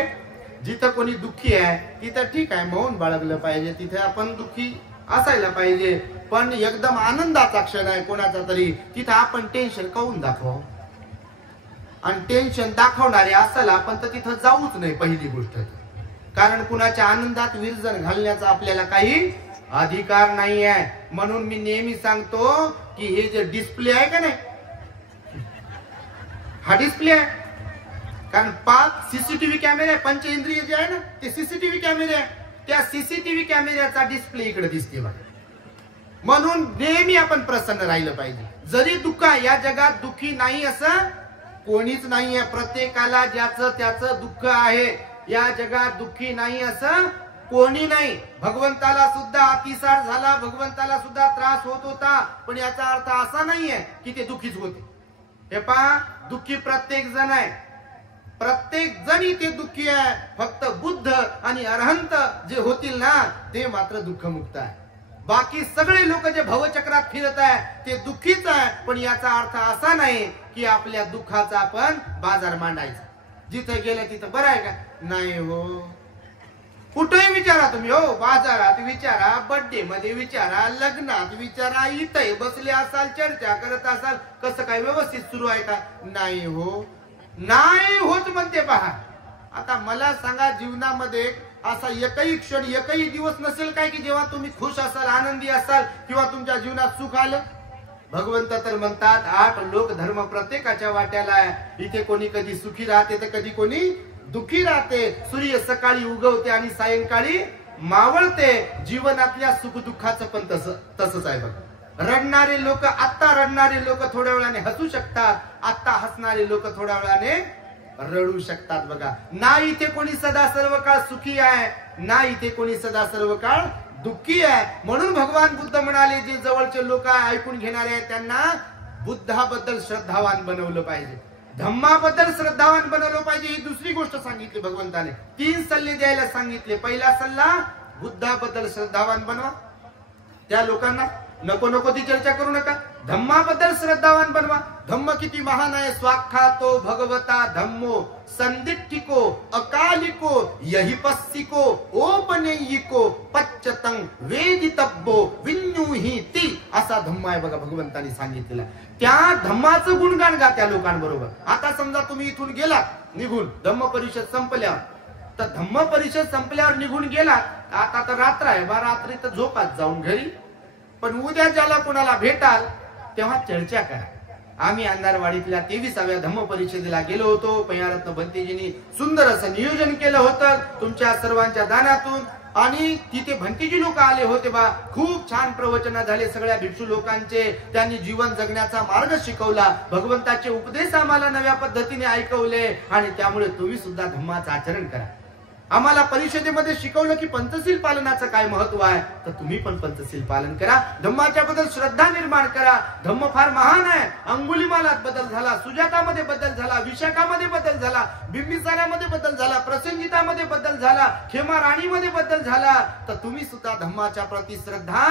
जिथं कोणी दुःखी आहे तिथं ठीक आहे मौन बाळगलं पाहिजे, तिथे आपण दुःखी असायला पाहिजे. पण एकदम आनंदाचा क्षण आहे कोणाचा तरी, तिथं आपण टेन्शन काऊन दाखव, आणि टेन्शन दाखवणारे असेल आपण तर तिथं जाऊच नाही पहिली गोष्ट. कारण कुणाच्या आनंदात विरजण घालण्याचा आपल्याला काही अधिकार नाही आहे. म्हणून मी नेहमी सांगतो की हे जे डिस्प्ले आहे का नाही, हा डिस्प्ले आहे, कारण 5 सीसीटीव्ही कॅमेरे आहे, पंचेंद्रिय जे आहे ना ते सीसीटीव्ही कॅमेरे आहे, त्या सीसीटीव्ही कॅमेऱ्याचा डिस्प्ले इकडे दिसते बघा. म्हणून नेहमी आपण प्रसन्न राहिलं पाहिजे. जरी दुःख आहे, या जगात दुःखी नाही असं कोणीच नाहीये. प्रत्येकाला ज्याचं त्याचं दुःख आहे. या जगात दुःखी नाही असं कोणी नाही. भगवंताला सुद्धा अतिसार झाला, भगवंताला सुद्धा त्रास होत होता, पण याचा अर्थ असा नाहीये की ते दुःखीच होते. हे पहा, दुःखी प्रत्येक जण आहे, प्रत्येक जण इथे दुःखी आहे. फक्त बुद्ध आणि अरहंत जे होतील ना ते मात्र दुःखमुक्त आहे. बाकी सगळे लोक जे भवचक्रात फिरत आहे ते दुःखीच आहे, पण याचा अर्थ असा नाही की आपल्या दुःखाचा आपण बाजार मांडायचा. जिथे गेलं तिथं बरं आहे का? नाही हो. कुठेही विचारा तुम्ही, हो बाजारात विचारा, बर्थडे मध्ये विचारा, लग्नात विचारा, इथे बसले असाल, चर्चा करत असाल, कसं काय व्यवस्थित सुरू आहे का? नाही हो, नाही होत म्हणते. पहा, आता मला सांगा, जीवनामध्ये असा एकही क्षण, एकही दिवस नसेल काय की जेव्हा तुम्ही खुश असाल, आनंदी असाल, किंवा तुमच्या जीवनात सुख आलं? भगवंत तर म्हणतात 8 लोक धर्म प्रत्येकाच्या वाट्याला आहे. इथे कोणी कधी सुखी राहते तर कधी कोणी दुःखी राहते. सूर्य सकाळी उगवते आणि सायंकाळी मावळते. जीवनातल्या सुख दुःखाचं पण तसंच आहे बघ. रडणारे लोक, आत्ता रडणारे लोक थोड्या वेळाने हसू शकतात, आत्ता हसणारे लोक थोड्या वेळाने रडू शकतात बघा. ना इथे कोणी सदा सर्व काळ सुखी आहे, ना इथे कोणी सदा सर्व काळ दुःखी आहे. म्हणून भगवान बुद्ध म्हणाले, जे जवळचे लोक ऐकून घेणारे आहेत त्यांना बुद्धाबद्दल श्रद्धावान बनवलं पाहिजे, धम्माबद्दल श्रद्धावान बनवलं पाहिजे. ही दुसरी गोष्ट सांगितली भगवंताने. 3 सल्ले द्यायला सांगितले. पहिला सल्ला, बुद्धाबद्दल श्रद्धावान बनवा. त्या लोकांना नको नको ती चर्चा करू नका. धम्माबद्दल श्रद्धावान बनवा. धम्म किती महान आहे. स्वाख्यातो भगवता धम्मो संदिठ्ठिको अकालिको यही पस्सिको ओपनेयिको पच्चतं वेदितब्बो विन्युहिति, असा धम्म आहे बघा भगवंतांनी सांगितलेला. त्या धम्माचं गुणगान गा त्या लोकांबरोबर. आता समजा तुम्ही इथून गेलात निघून, धम्म परिषद संपल्यावर, तर धम्म परिषद संपल्यावर निघून गेलात, आता तर रात्र आहे, रात्री तर झोपात जाऊन घरी. पण उद्या ज्याला कोणाला भेटाल तेव्हा चर्चा करा. आम्ही अंधारवाडीतल्या 23व्या धम्म परिषदेला गेलो होतो. पयारत्न भंतेजींनी सुंदर असं नियोजन केलं होतं तुमच्या सर्वांच्या दानातून, आणि तिथे भंतेजी लोक आले होते बा. खूप छान प्रवचन झाले सगळ्या भिक्षू लोकांचे. त्यांनी जीवन जगण्याचा मार्ग शिकवला, भगवंताचे उपदेश आम्हाला नव्या पद्धतीने ऐकवले, आणि त्यामुळे तुम्ही सुद्धा धम्माचं आचरण करा. आम्हाला परिषदेमध्ये शिकवलं की पंचशील पालनाचं काय महत्व आहे, तर तुम्ही पण पंचशील पालन करा. धम्माच्या बद्दल श्रद्धा निर्माण करा. धम्म फार महान आहे. अंगुलीमालात बदल झाला, सुजातामध्ये बदल झाला, विशाखामध्ये बदल झाला, बिंबिसारामध्ये बदल झाला, प्रसंजितामध्ये बदल झाला, खेमा राणीमध्ये बदल झाला. तर तुम्ही सुद्धा धम्माच्या प्रति श्रद्धा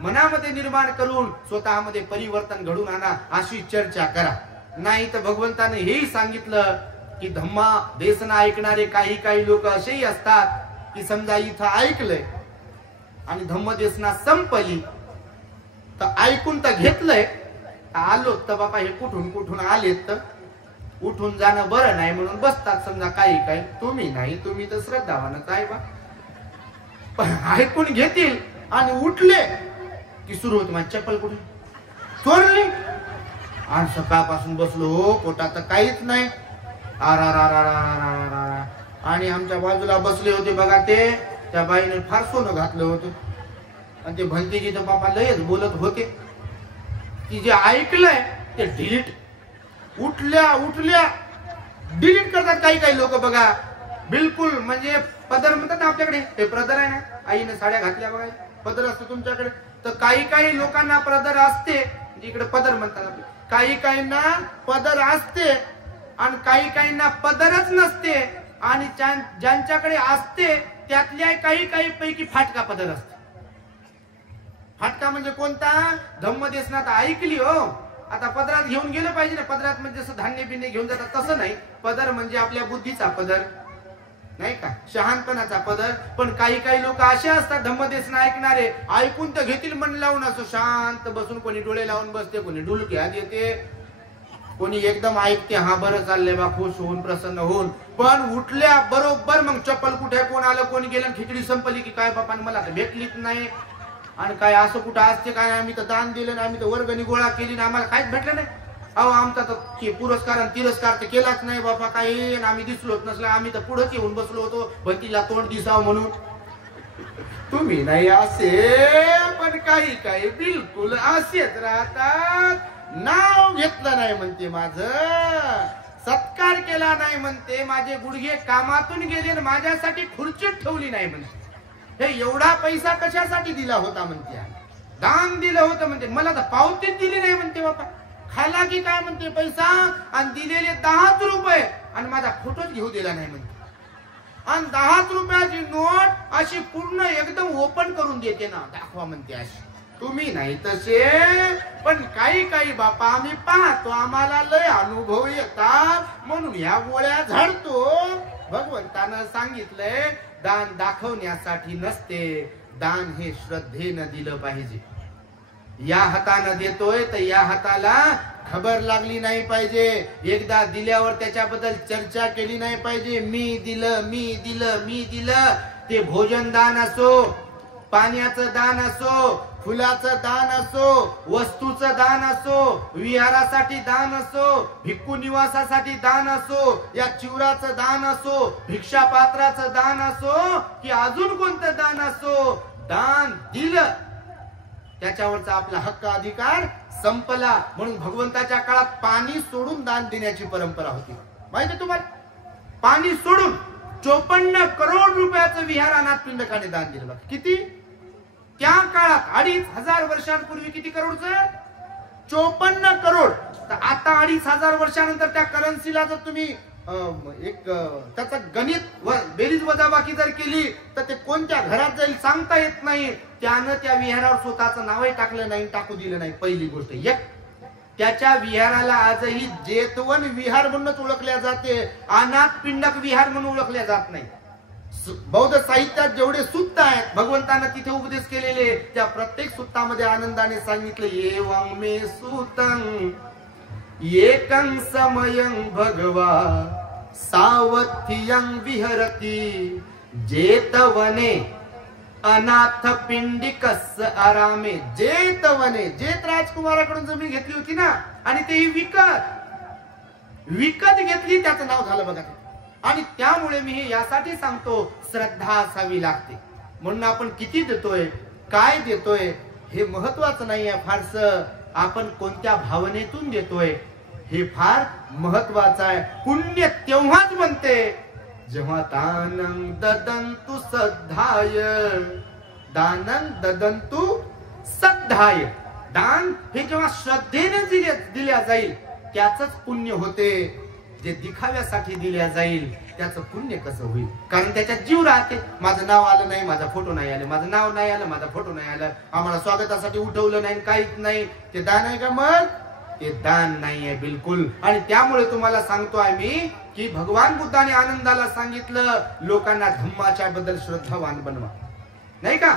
मनामध्ये निर्माण करून स्वतःमध्ये परिवर्तन घडून आणा, अशी चर्चा करा. नाही तर भगवंताने हेही सांगितलं की धम्मा देशना ऐकणारे काही लोक असेही असतात की समजा इथं ऐकलंय आणि धम्म देशना संपली, तर ऐकून तर घेतलंय, आलो तर बाबा हे कुठून आलेत, तर उठून जाणं बरं नाही म्हणून बसतात समजा काही. तुम्ही नाही, तुम्ही तर श्रद्धावानच आहे बा. पण ऐकून घेतील आणि उठले की सुरू होत माझी चप्पल कुठे चोरली, आणि सकाळपासून बसलो हो पोटात तर काहीच नाही, आणि आमच्या बाजूला बसले होते बघा ते, त्या बाईने फार सोनं घातलं होतं, आणि ते भंतेजीचं बापा लयच बोलत होते की जे ऐकलंय ते डिलीट, उठल्या डिलीट करतात काही लोक बघा. बिलकुल म्हणजे पदर म्हणतात ना आपल्याकडे, ते पदर आहे ना, आईने साड्या घातल्या बघा, पदर असतो तुमच्याकडे. तर काही लोकांना पदर असते, इकडे पदर म्हणतात. काहींना पदर असते आणि काहींना पदरच नसते, आणि ज्यांच्याकडे असते त्यातल्या काही पैकी फाटका पदर असते. फाटका म्हणजे कोणता? धम्मदेशनात ऐकली हो, आता पदरात घेऊन गेलं पाहिजे ना. पदरात म्हणजे जसं धान्य बिन्य घेऊन जातात तसं नाही. पदर म्हणजे आपल्या बुद्धीचा पदर नाही का, शहाणपणाचा पदर. पण काही लोक असे असतात धम्मदेशना ऐकणारे, ऐकून तर घेतील मन लावून, असं शांत बसून, कोणी डोळे लावून बसते, कोणी डुलक्यात येते, कोणी एकदम ऐकते, हा बरं चाललंय बा, खुश होऊन प्रसन्न होऊन. पण उठल्या बरोबर मग चप्पल कुठे, कोण आलं कोण गेलं, खिचडी संपली की काय बापा मला तर भेटलीच नाही, आणि काय असं कुठं असते काय, आम्ही तर दान दिलं ना, आम्ही तर वर्गणी गोळा केली ना, आम्हाला काहीच भेटलं नाही. अहो आमचा तर पुरस्कार आणि तिरस्कार तर केलाच नाही बाबा काही, आम्ही दिसलोच नसलं, आम्ही तर पुढेच येऊन बसलो होतो भंतीला तोंड दिसावं म्हणून. तुम्ही नाही असे, पण काही काही बिलकुल असेच राहतात. नाव घेतलं नाही म्हणते माझं, सत्कार केला नाही म्हणते, माझे गुडघे कामातून गेले आणि माझ्यासाठी खुर्चीत ठेवली नाही म्हणते. हे एवढा पैसा कशासाठी दिला होता म्हणते, दान दिलं होतं म्हणते, मला तर पावतीच दिली नाही म्हणते बाबा. खाला की काय म्हणते पैसा, आणि दिलेले 10 रुपये आणि माझा फोटोच घेऊ दिला नाही म्हणते. आणि 10 रुपयाची नोट अशी पूर्ण एकदम ओपन करून देते ना, दाखवा म्हणते अशी. तुम्ही नाही तसे, पण काही काही बापा आम्ही पाहतो, आम्हाला लय अनुभव येतात म्हणून ह्या गोळ्या झाडतो. भगवंतानं सांगितलंय दान दाखवण्यासाठी नसते, दान हे श्रद्धेनं दिलं पाहिजे. या हातानं देतोय तर या हाताला खबर लागली नाही पाहिजे. एकदा दिल्यावर त्याच्याबद्दल चर्चा केली नाही पाहिजे. मी दिलं, मी दिलं, मी दिलं. ते भोजन दान असो, पाण्याचं दान असो, फुलाचं दान असो, वस्तूचं दान असो, विहारासाठी दान असो, भिक्खू निवासासाठी दान असो, या चिवराचं दान असो, भिक्षा पात्राचं दान असो, की अजून कोणतं दान असो, दान दिलं त्याच्यावरचा आपला हक्क अधिकार संपला. म्हणून भगवंताच्या काळात पाणी सोडून दान देण्याची परंपरा होती. माहिती तुम्हाला, पाणी सोडून 54 करोड रुपयाचं विहार अनाथपिंडकाने दान दिलं. किती? त्या काळात 2500 वर्षांपूर्वी किती करोडचं? 54 करोड. तर आता 2500 वर्षानंतर त्या करन्सीला जर तुम्ही एक त्याचं गणित बेरीज वजाबाकी जर केली तर ते कोणत्या घरात जाईल सांगता येत नाही. त्यानं त्या विहारावर स्वतःचं नावही टाकलं नाही, टाकू दिलं नाही. पहिली गोष्ट एक, त्याच्या विहाराला आजही जेतवन विहार म्हणूनच ओळखल्या जाते, अनाथ पिंडक विहार म्हणून ओळखल्या जात नाही. बौद्ध साहित्यात जेवढे सुत्त आहेत भगवंतानं तिथे उपदेश केलेले, त्या प्रत्येक सुत्तामध्ये आनंदाने सांगितलं एवं मे सुतं एकं समयं भगवा सावथियं विहरती जेतवने अनाथ पिंडिकस आरामे. जेतवने, जेत राजकुमाराकडून जमीन घेतली होती ना, आणि तेही विकत घेतली, त्याचं नाव झालं बघा. आणि त्यामुळे मी हे यासाठी सांगतो, श्रद्धा असावी लागते. म्हणून आपण किती देतोय, काय देतोय हे महत्वाचं नाहीये फारसं, आपण कोणत्या भावनेतून देतोय हे फार महत्वाचं आहे. पुण्य तेव्हाच बनते जेव्हा दानं ददन्तु सद्धाय, दानं ददन्तु सद्धाय. दान हे जेव्हा श्रद्धेने दिल्या जाईल त्याचंच पुण्य होते. जे दिखाव्यासाठी दिल्या जाईल त्याचं पुण्य कसं होईल? कारण त्याच्यात जीव राहते. माझं नाव आलं नाही, माझा फोटो नाही आला, माझं नाव नाही आलं, माझा फोटो नाही आला, आम्हाला स्वागतासाठी उठवलं नाही, काहीच नाही, ते दान आहे का? मग ते दान नाहीये बिलकुल. आणि त्यामुळे तुम्हाला सांगतोय मी की भगवान बुद्धाने आनंदाला सांगितलं लोकांना धम्माच्या बद्दल श्रद्धावान बनवा, नाही का?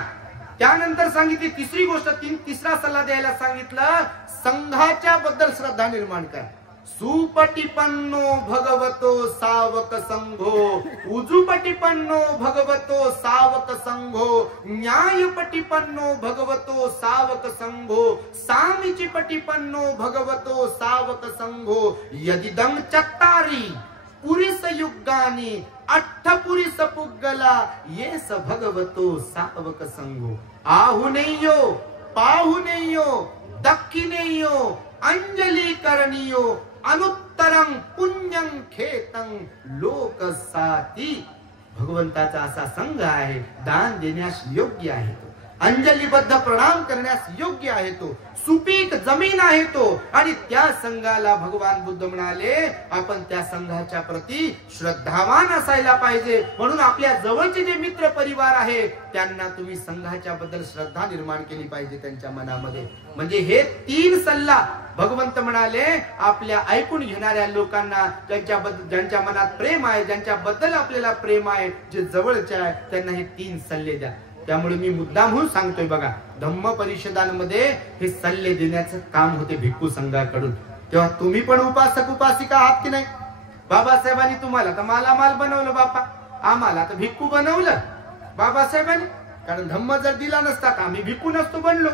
त्यानंतर सांगितली तिसरी गोष्ट, तिसरा सल्ला द्यायला सांगितलं, संघाच्या बद्दल श्रद्धा निर्माण करा. सुपटिपन्नो भगवतो सावक संघो, उजुपटिपन्नो भगवतो सावक संघो, न्यायपटिपन्नो भगवतो सावक संघो, सामीचिपटिपन्नो भगवतो सावक संघो, यदिदं चत्तारि पुरिस युगानि अट्ठपुरिस पुग्गला येस भगवतो सावक संघो. आहुनेयो पाहुनेयो दक्षिणेयो अंजली करणीयो अनुत्तरं पुण्यं खेतं लोकसाती. भगवंताचा असा संघ आहे, दान देण्यास योग्य आहे तो, अंजलीबद्ध प्रणाम करण्यास योग्य आहे तो, सुपीक जमीन आहे तो. आणि त्या संघाला भगवान बुद्ध म्हणाले आपण त्या संघाच्या प्रती श्रद्धावान असायला पाहिजे. म्हणून आपल्या जवळचे जे मित्र परिवार आहे त्यांना तुम्ही संघाच्या बद्दल श्रद्धा निर्माण केली पाहिजे त्यांच्या मनामध्ये. म्हणजे हे 3 सल्ला भगवंत म्हणाले आपल्या ऐकून घेणाऱ्या लोकांना, ज्यांच्या मनात प्रेम आहे, ज्यांच्याबद्दल आपल्याला प्रेम आहे, जे जवळचे आहे, त्यांना हे 3 सल्ले द्या. त्यामुळे मी मुद्दामहून सांगतोय बघा, धम्म परिषदांमध्ये हे सल्ले देण्याचं काम होते भिक्खू संघाकडून. तेव्हा तुम्ही पण उपासक उपासिका आहात की नाही? बाबासाहेबांनी तुम्हाला तर मालामाल बनवलं बापा, आम्हाला तर भिक्खू बनवलं बाबासाहेबांनी. कारण धम्म जर दिला नसता तर आम्ही भिक्खू नसतो बनलो.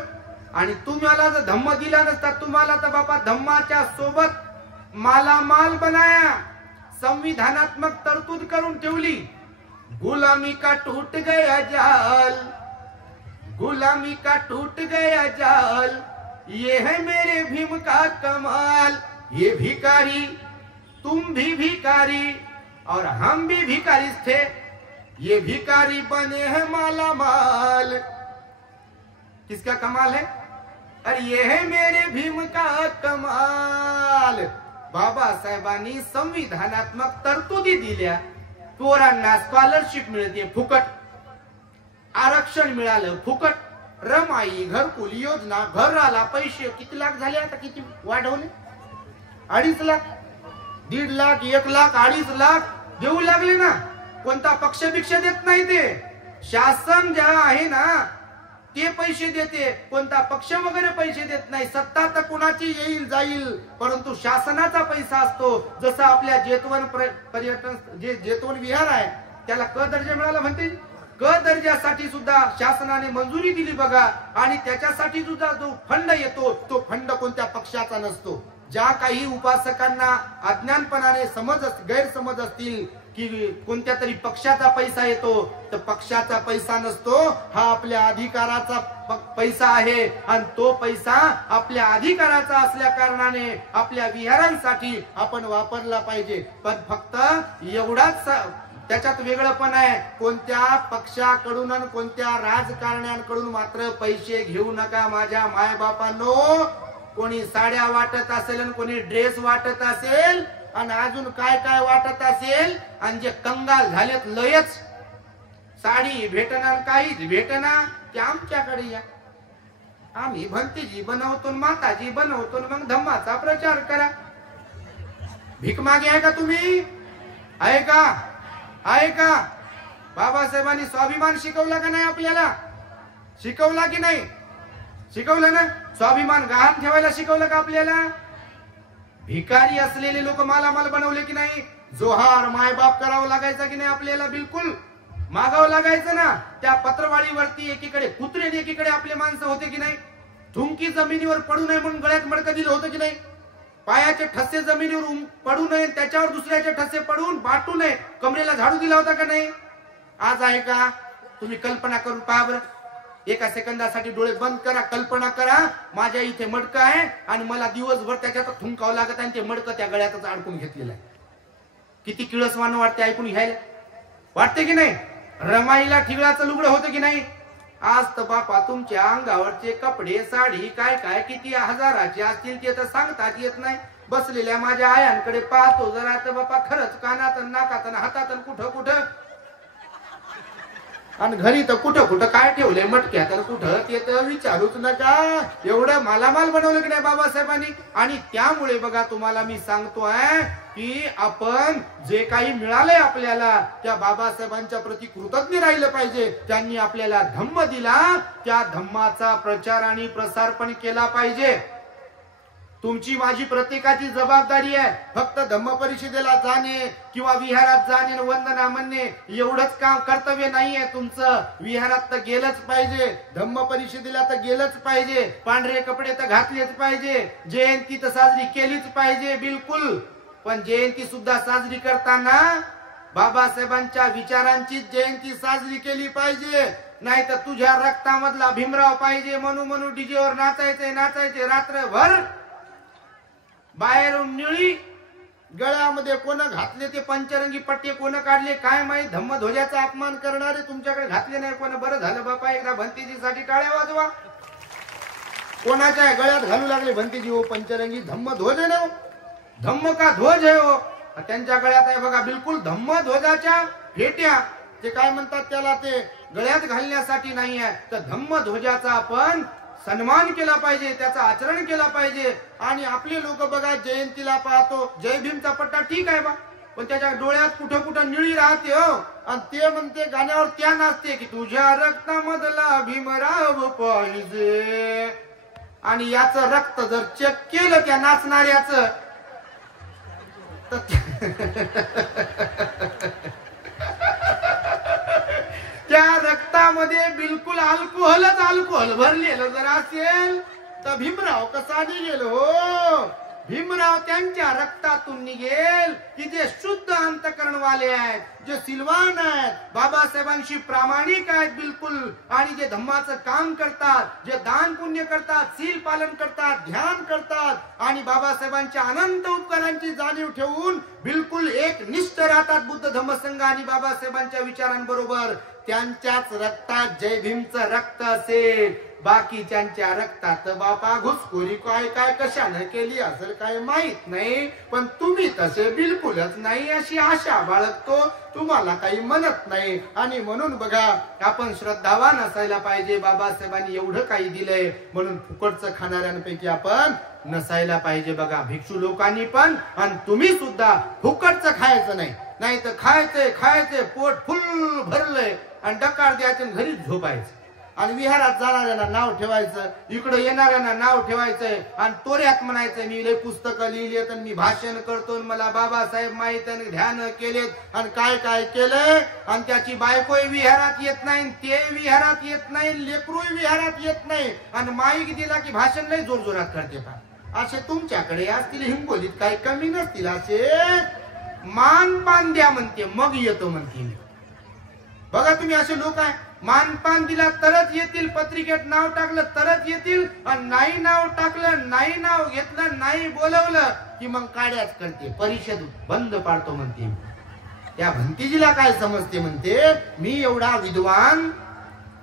आणि तुम्हाला जर धम्म दिला नसता तुम्हाला तर बापा धम्माच्या सोबत मालामाल बनाया, संविधानात्मक तरतूद करून ठेवली। गुलामी का टूट गया जाल, गुलामी का टूट गया जाल, ये है मेरे भीम का कमाल। ये भिखारी, तुम भी भिखारी और हम भी भिखारी थे, ये भिखारी बने हैं माला माल। किसका कमाल है? अरे ये है मेरे भीम का कमाल। बाबासाहेबांनी संविधानात्मक तरतुदी दिल्या, पोरांना स्कॉलरशिप मिळते फुकट, आरक्षण मिळालं फुकट, रमाई घरकुल योजना, घराला पैसे किती लाख झाले, आता किती वाढवले? 2.5 लाख, 1.5 लाख, 1 लाख, 2.5 लाख देऊ लागले ना। कोणता पक्ष भिक्षा देत नाही, ते शासन ज्या आहे ना ते पैसे देते, कोणता पक्ष वगैरे पैसे देत नाही। सत्ता तर कुणाची येईल जाईल, परंतु शासनाचा पैसा असतो। जसं आपल्या जेतवन पर्यटन जे जेतवन विहार आहे त्याला क दर्जा मिळाला म्हणते, क दर्जासाठी सुद्धा शासनाने मंजुरी दिली बघा। आणि त्याच्यासाठी सुद्धा जो फंड येतो तो फंड कोणत्या पक्षाचा नसतो। ज्या काही उपासकांना अज्ञानपणाने गैरसमज असतील की कोणत्या तरी पक्षाचा पैसा येतो, तर पक्षाचा पैसा नसतो, हा आपल्या अधिकाराचा पैसा आहे। आणि तो पैसा आपल्या अधिकाराचा असल्या कारणाने आपल्या विहारांसाठी आपण वापरला पाहिजे। पण फक्त एवढाच त्याच्यात वेगळं पण आहे, कोणत्या पक्षाकडून आणि कोणत्या राजकारण्यांकडून मात्र पैसे घेऊ नका माझ्या मायबापांनो। कोणी साड्या वाटत असेल आणि कोणी ड्रेस वाटत असेल आणि अजून काय काय वाटत असेल, आणि जे कंगाल झालेत लयच, साडी भेटणार काहीच भेटना, ते आमच्याकडे या, आम्ही भंतीजी बनवतो, माताजी बनवतो, मग धम्माचा प्रचार करा। भीक मागे आहे का तुम्ही? आहे का? आहे का? बाबासाहेबांनी स्वाभिमान शिकवला का नाही आपल्याला? शिकवला की नाही? शिकवलं ना। स्वाभिमान गहाण ठेवायला शिकवलं का आपल्याला? भिकारी असलेले लोक मालामाल बनवले की नाही? जोहार मायबाप करावं लागायचं की नाही आपल्याला? बिलकुल मागावं लागायचं ना। त्या पत्रवाळीवरती एकीकडे कुत्रे आणि एकीकडे आपले माणसं होते की नाही? थुंकी जमिनीवर पडू नये म्हणून गळ्यात मडकं दिलं होतं की नाही? पायाचे ठसे जमिनीवर पडू नये, त्याच्यावर दुसऱ्याचे ठसे पडून बाटू नये, कमरेला झाडू दिला होता का नाही? आज आहे का? तुम्ही कल्पना करून पहा बरं, एका सेकंदासाठी डोळे बंद करा, कल्पना करा, माझ्या इथे मडकं आहे आणि मला दिवसभर त्याच्यात थुंकावं लागत आहे, ते मडकं त्या गळ्यातच अडकून घेतलेलं आहे। किती किळसवानं वाटते ऐकून घ्यायला, वाटते की नाही? रमाईला ठिगळाचं लुगडं होतं की नाही? आज तर बापा तुमच्या अंगावरचे कपडे साडी काय काय किती हजाराचे असतील ते तर सांगताच येत नाही। बसलेल्या माझ्या आयांकडे पाहतो जरा तर बापा खरंच कानात नाकात हातात कुठं कुठं, आणि घरी तर कुठं कुठं काय ठेवलंय मटक्यात कुठं ते तर विचारूच नका। एवढं मालामाल बनवलं की नाही बाबासाहेबांनी। आणि त्यामुळे बघा तुम्हाला मी सांगतोय की आपण जे काही मिळालंय आपल्याला त्या बाबासाहेबांच्या प्रती कृतज्ञ राहिलं पाहिजे। त्यांनी आपल्याला धम्म दिला, त्या धम्माचा प्रचार आणि प्रसार पण केला पाहिजे। तुमची माझी प्रत्येकाची जबाबदारी आहे। फक्त धम्म परिषदेला जाणे किंवा विहारात जाणे वंदना म्हणणे एवढंच काम कर्तव्य नाहीये तुमचं। विहारात तर गेलंच पाहिजे, धम्म परिषदेला तर गेलंच पाहिजे, पांढरे कपडे तर घातलेच पाहिजे, जयंती तर साजरी केलीच पाहिजे बिलकुल। पण जयंती सुद्धा साजरी करताना बाबासाहेबांच्या विचारांची जयंती साजरी केली पाहिजे। नाही तर तुझ्या रक्तामधला भीमराव पाहिजे म्हणून डीजेवर नाचायचे रात्रभर। बाहेरून निळी गळ्यामध्ये कोण घातले ते पंचरंगी पट्टे कोण काढले काय माहित, धम्मध्वजाचा अपमान करणारे तुमच्याकडे घातले नाही कोण। बरं झालं बापा एकदा भंतीजीसाठी टाळ्या वाजवा। कोणाच्या गळ्यात घालू लागले भंतीजी हो पंचरंगी? धम्मध्वज आहे ना, धम्म का ध्वज आहे हो, त्यांच्या गळ्यात आहे बघा बिलकुल धम्मध्वजाच्या फेट्या। ते काय म्हणतात त्याला, ते गळ्यात घालण्यासाठी नाही आहे, तर धम्मध्वजाचा आपण सन्मान केला पाहिजे, त्याचा आचरण केला पाहिजे। आणि आपले लोक बघा जयंतीला पाहतो जय भीमचा पट्टा ठीक आहे बा, पण त्याच्या डोळ्यात कुठं कुठं निळी राहते हो, आणि ते म्हणते गाण्यावर त्या नाचते की तुझ्या रक्तामधला भीमराव पाहिजे। आणि याचं रक्त जर चेक केलं त्या नाचणाऱ्याचं तर त्या रक्तामध्ये बिलकुल अल्कोहोल भरलेलं जर असेल तर भीमराव कसा निघेल हो? भीमराव त्यांच्या रक्तातून निघेल की जे शुद्ध अंतकरणवाले आहेत, जे सिलवान आहेत, बाबासाहेबांशी प्रामाणिक आहेत बिलकुल, आणि जे धम्माचं काम करतात, जे दान पुण्य करतात, सील पालन करतात, ध्यान करतात आणि बाबासाहेबांच्या अनंत उपकारांची जाणीव ठेवून बिलकुल एक निष्ठ राहतात बुद्ध धम्मसंघ आणि बाबासाहेबांच्या विचारांबरोबर. त्यांच्याच रक्तात जय भीमचं रक्त असेल. बाकीच्यांच्या रक्तात बापा घुसखोरी काय काय कशाने केली असेल काय माहित नाही, पण तुम्ही तसे बिलकुलच नाही अशी आशा बाळगतो. तुम्हाला काही म्हणत नाही. आणि म्हणून बघा, आपण श्रद्धावान असायला पाहिजे. बाबासाहेबांनी एवढं काही दिलंय म्हणून फुकटचं खाणाऱ्यांपैकी आपण नसायला पाहिजे. बघा, भिक्षू लोकांनी पण आणि तुम्ही सुद्धा फुकटचं खायचं नाही. नाही तर खायचंय पोट फुल भरलंय आणि डकार द्यायचं आणि घरीच झोपायचं आणि विहारात जाणाऱ्यांना नाव ठेवायचं, इकडे येणाऱ्यांना नाव ठेवायचंय आणि तोऱ्यात म्हणायचंय मी लय पुस्तकं लिहिलेत आणि मी भाषण करतो, मला बाबासाहेब माहित आणि ध्यान केलेत आणि काय काय केलंय. आणि त्याची बायकोही विहारात येत नाही, ते विहारात येत नाही, लेकरूही विहारात येत नाही आणि माईक दिला की भाषण लय जोरजोरात करते. पा असे तुमच्याकडे असतील, हिंगोलीत काही कमी नसतील. असे मानपान द्या म्हणते मग येतो म्हणते. बघा तुम्ही असे लोक आहे, मानपान दिला तरच येतील, पत्रिकेत नाव टाकलं तरच येतील, आणि नाही नाव टाकलं, नाही नाव घेतलं, नाही बोलवलं की मग काड्याच करते, परिषद बंद पाडतो म्हणते. त्या भंतीजीला काय समजते म्हणते, मी एवढा विद्वान,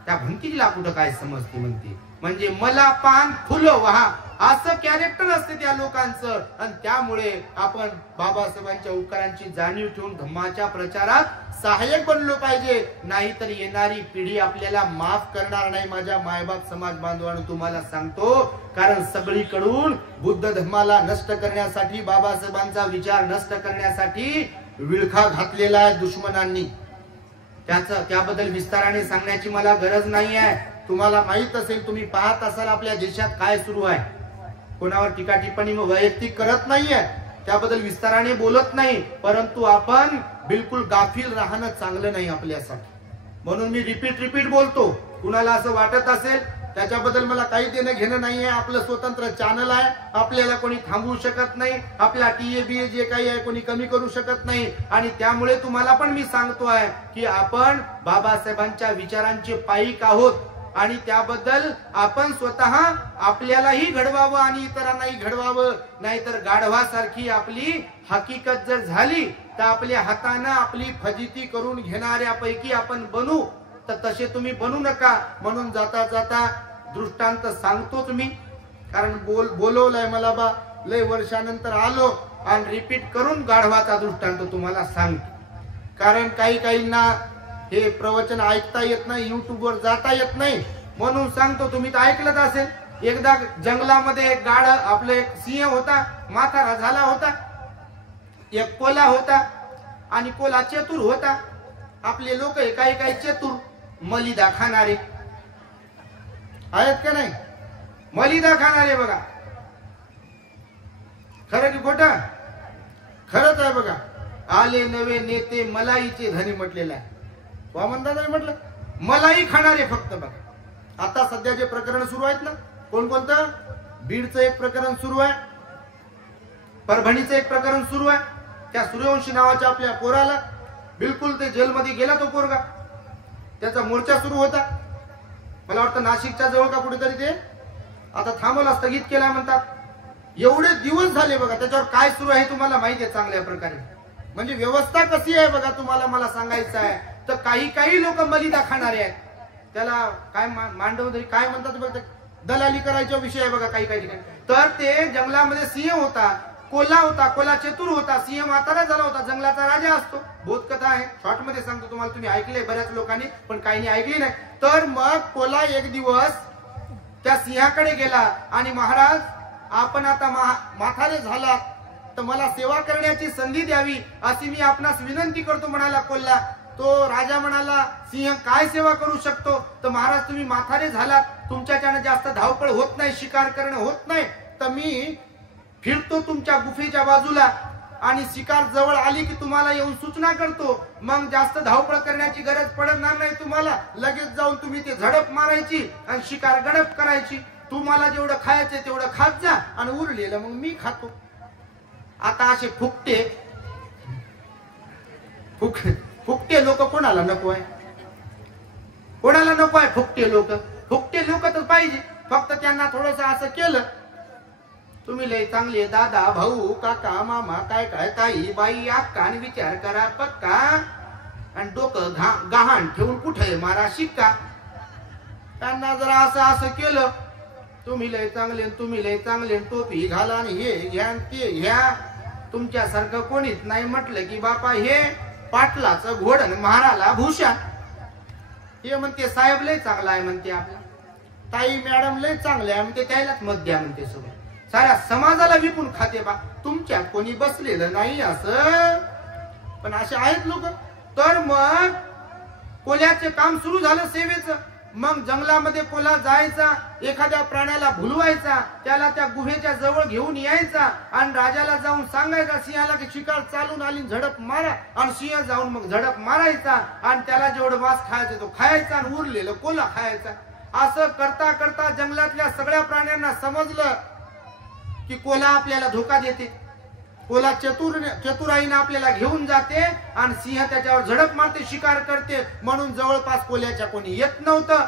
त्या भंतीजीला कुठं काय समजते म्हणते. म्हणजे मला पान फुलं वाहा असं कॅरेक्टर असते त्या लोकांचं. आणि त्यामुळे आपण बाबासाहेबांच्या उपकारांची जाणीव ठेवून धम्माच्या प्रचारात सहाय्यक बनलो पाहिजे. नाहीतर येणारी पिढी आपल्याला माफ करणार नाही. माझ्या मायबाप समाज बांधवांनो तुम्हाला सांगतो, कारण सगळीकडून बुद्ध धर्माला नष्ट करण्यासाठी, बाबासाहेबांचा विचार नष्ट करण्यासाठी विळखा घातलेला आहे दुश्मनांनी. त्याबद्दल विस्ताराने सांगण्याची मला गरज नाही आहे. तुम्हाला माहित असेल, तुम्ही पाहत असाल आपल्या देशात काय सुरू आहे. कोणावर टीका टिप्पणी वैयक्तिक करत नाहीये, त्याबद्दल विस्ताराने बोलत नाही, परंतु आपण बिलकुल गाफील राहणं चांगलं नाही आपल्यासाठी. म्हणून मी रिपीट बोलतो. कुणाला असं वाटत असेल त्याच्याबद्दल मला काही देणं घेणं नाहीये. आपलं स्वतंत्र चॅनल आहे, आपल्याला कोणी थांबवू शकत नाही. आपला टीए जे काही आहे कोणी कमी करू शकत नाही. आणि त्यामुळे तुम्हाला पण मी सांगतो आहे की आपण बाबासाहेबांच्या विचारांचे पाईक आहोत आणि त्याबद्दल आपण स्वतः आपल्यालाही घडवावं आणि इतरांनाही घडवावं. नाहीतर गाढवासारखी आपली हकीकत जर झाली तर आपल्या हाताने आपली फजिती करून घेणाऱ्यापैकी आपण बनू. तर तसे तुम्ही बनू नका. म्हणून जाता जाता दृष्टांत सांगतो तुम्ही, कारण बोलवलंय मला बा, लय वर्षानंतर आलो आणि रिपीट करून गाढवाचा दृष्टांत तुम्हाला सांगतो. कारण काहींना हे प्रवचन ऐकता येत नाही, युट्यूबवर जाता येत नाही, म्हणून सांगतो. तुम्ही तर ऐकलंच असेल, एकदा जंगलामध्ये एक गाढ, आपलं एक सिंह होता, म्हातारा झाला होता. एक कोल्हा होता आणि कोल्हा चतुर होता. आपले लोक काही चतुर, मलिदा खाणारे आहेत का नाही? मलिदा खाणारे बघा, खरं की खोटं? खरंच आहे बघा. आले नवे नेते मलाईचे धनी म्हटलेलं आहे. वामनदा नाही म्हटलं, मलाई खाणारे फक्त. बघा आता सध्या जे प्रकरण सुरू आहेत ना, कोणतं? बीडचं एक प्रकरण सुरू आहे, परभणीचं एक प्रकरण सुरू आहे. त्या सूर्यवंशी नावाच्या आपल्या पोराला बिलकुल ते जेलमध्ये गेला तो पोरगा. त्याचा मोर्चा सुरू होता, मला वाटतं नाशिकच्या जवळ का कुठेतरी. ते आता थांबवला, स्थगित केला म्हणतात. एवढे दिवस झाले बघा. त्याच्यावर काय सुरू आहे तुम्हाला माहिती आहे चांगल्या प्रकारे. म्हणजे व्यवस्था कशी आहे बघा, तुम्हाला मला सांगायचं आहे. तर काही लोक मलिदा खाणारे आहेत. त्याला काय मांडवधरी काय म्हणतात बघा, दलाली करायचा विषय आहे बघा काही ठिकाणी. तर ते जंगलामध्ये सिंह होता, कोल्हा होता. कोल्हा चतुर होता, सिंह म्हातारा झाला होता. जंगलाचा राजा असतो. बोधकथा आहे, शॉर्ट मध्ये सांगतो तुम्हाला. तुम्ही ऐकले बऱ्याच लोकांनी, पण काहींनी ऐकली नाही. तर मग कोल्हा एक दिवस त्या सिंहाकडे गेला आणि महाराज, आपण आता म्हातारे झालात तर मला सेवा करण्याची संधी द्यावी अशी मी आपणास विनंती करतो म्हणाला कोल्हा. तो राजा म्हणाला, सिंह काय सेवा करू शकतो? तर महाराज, तुम्ही म्हातारे झालात, तुमच्याच्याने जास्त धावपळ होत नाही, शिकार करणं होत नाही, तर मी फिरतो तुमच्या गुफेच्या बाजूला आणि शिकार जवळ आली की तुम्हाला येऊन सूचना करतो. मग जास्त धावपळ करण्याची गरज पडणार नाही तुम्हाला. लगेच जाऊन तुम्ही ते झडप मारायची आणि शिकार गडप करायची. तुम्हाला जेवढं खायचं तेवढं खात जा आणि उरलेलं मग मी खातो. आता असे फुकटे लोक कोणाला नको आहे? कोणाला नको आहे फुकटे लोक? फुकटे लोक तर पाहिजे, फक्त त्यांना थोडस असं केलं, तुम्ही लय चांगले दादा भाऊ काका मामा काय काय ताई बाई अक्का आणि विचार करा पक्का आणि डोकं गहाण ठेवून कुठे मारा शिक्का. त्यांना जरा असं केलं, तुम्ही लय चांगले टोपी घाला आणि हे घ्या ते घ्या. तुमच्यासारखं कोणीच नाही म्हटलं की बापा हे पाटलाचं घोड आणि महाराला भूषण. हे म्हणते साहेब लय चांगला आहे म्हणते, आपला ताई मॅडम लय चांगले आहे म्हणते, त्यालाच मत द्या म्हणते. सगळं साऱ्या समाजाला विकून खाते बा. तुमच्यात कोणी बसलेलं नाही असं, पण असे आहेत लोक. तर मग कोल्याचे काम सुरू झालं सेवेचं. मग जंगलामध्ये कोल्हा जायचा, एखाद्या प्राण्याला भुलवायचा, त्याला त्या गुहेच्या जवळ घेऊन यायचा आणि राजाला जाऊन सांगायचा सिंहाला की शिकार चालून आली झडप मारा. आणि सिंह जाऊन मग झडप मारायचा आणि त्याला जेवढं मांस खायचं तो खायचा आणि उरलेलं कोल्हा खायचा. असं करता करता जंगलातल्या सगळ्या प्राण्यांना समजलं की कोल्हा आपल्याला धोका देते. कोल्हा चतुराईने आपल्याला घेऊन जाते आणि सिंह त्याच्यावर झडप मारते, शिकार करते. म्हणून जवळपास कोल्ह्याच्या कोणी येत नव्हतं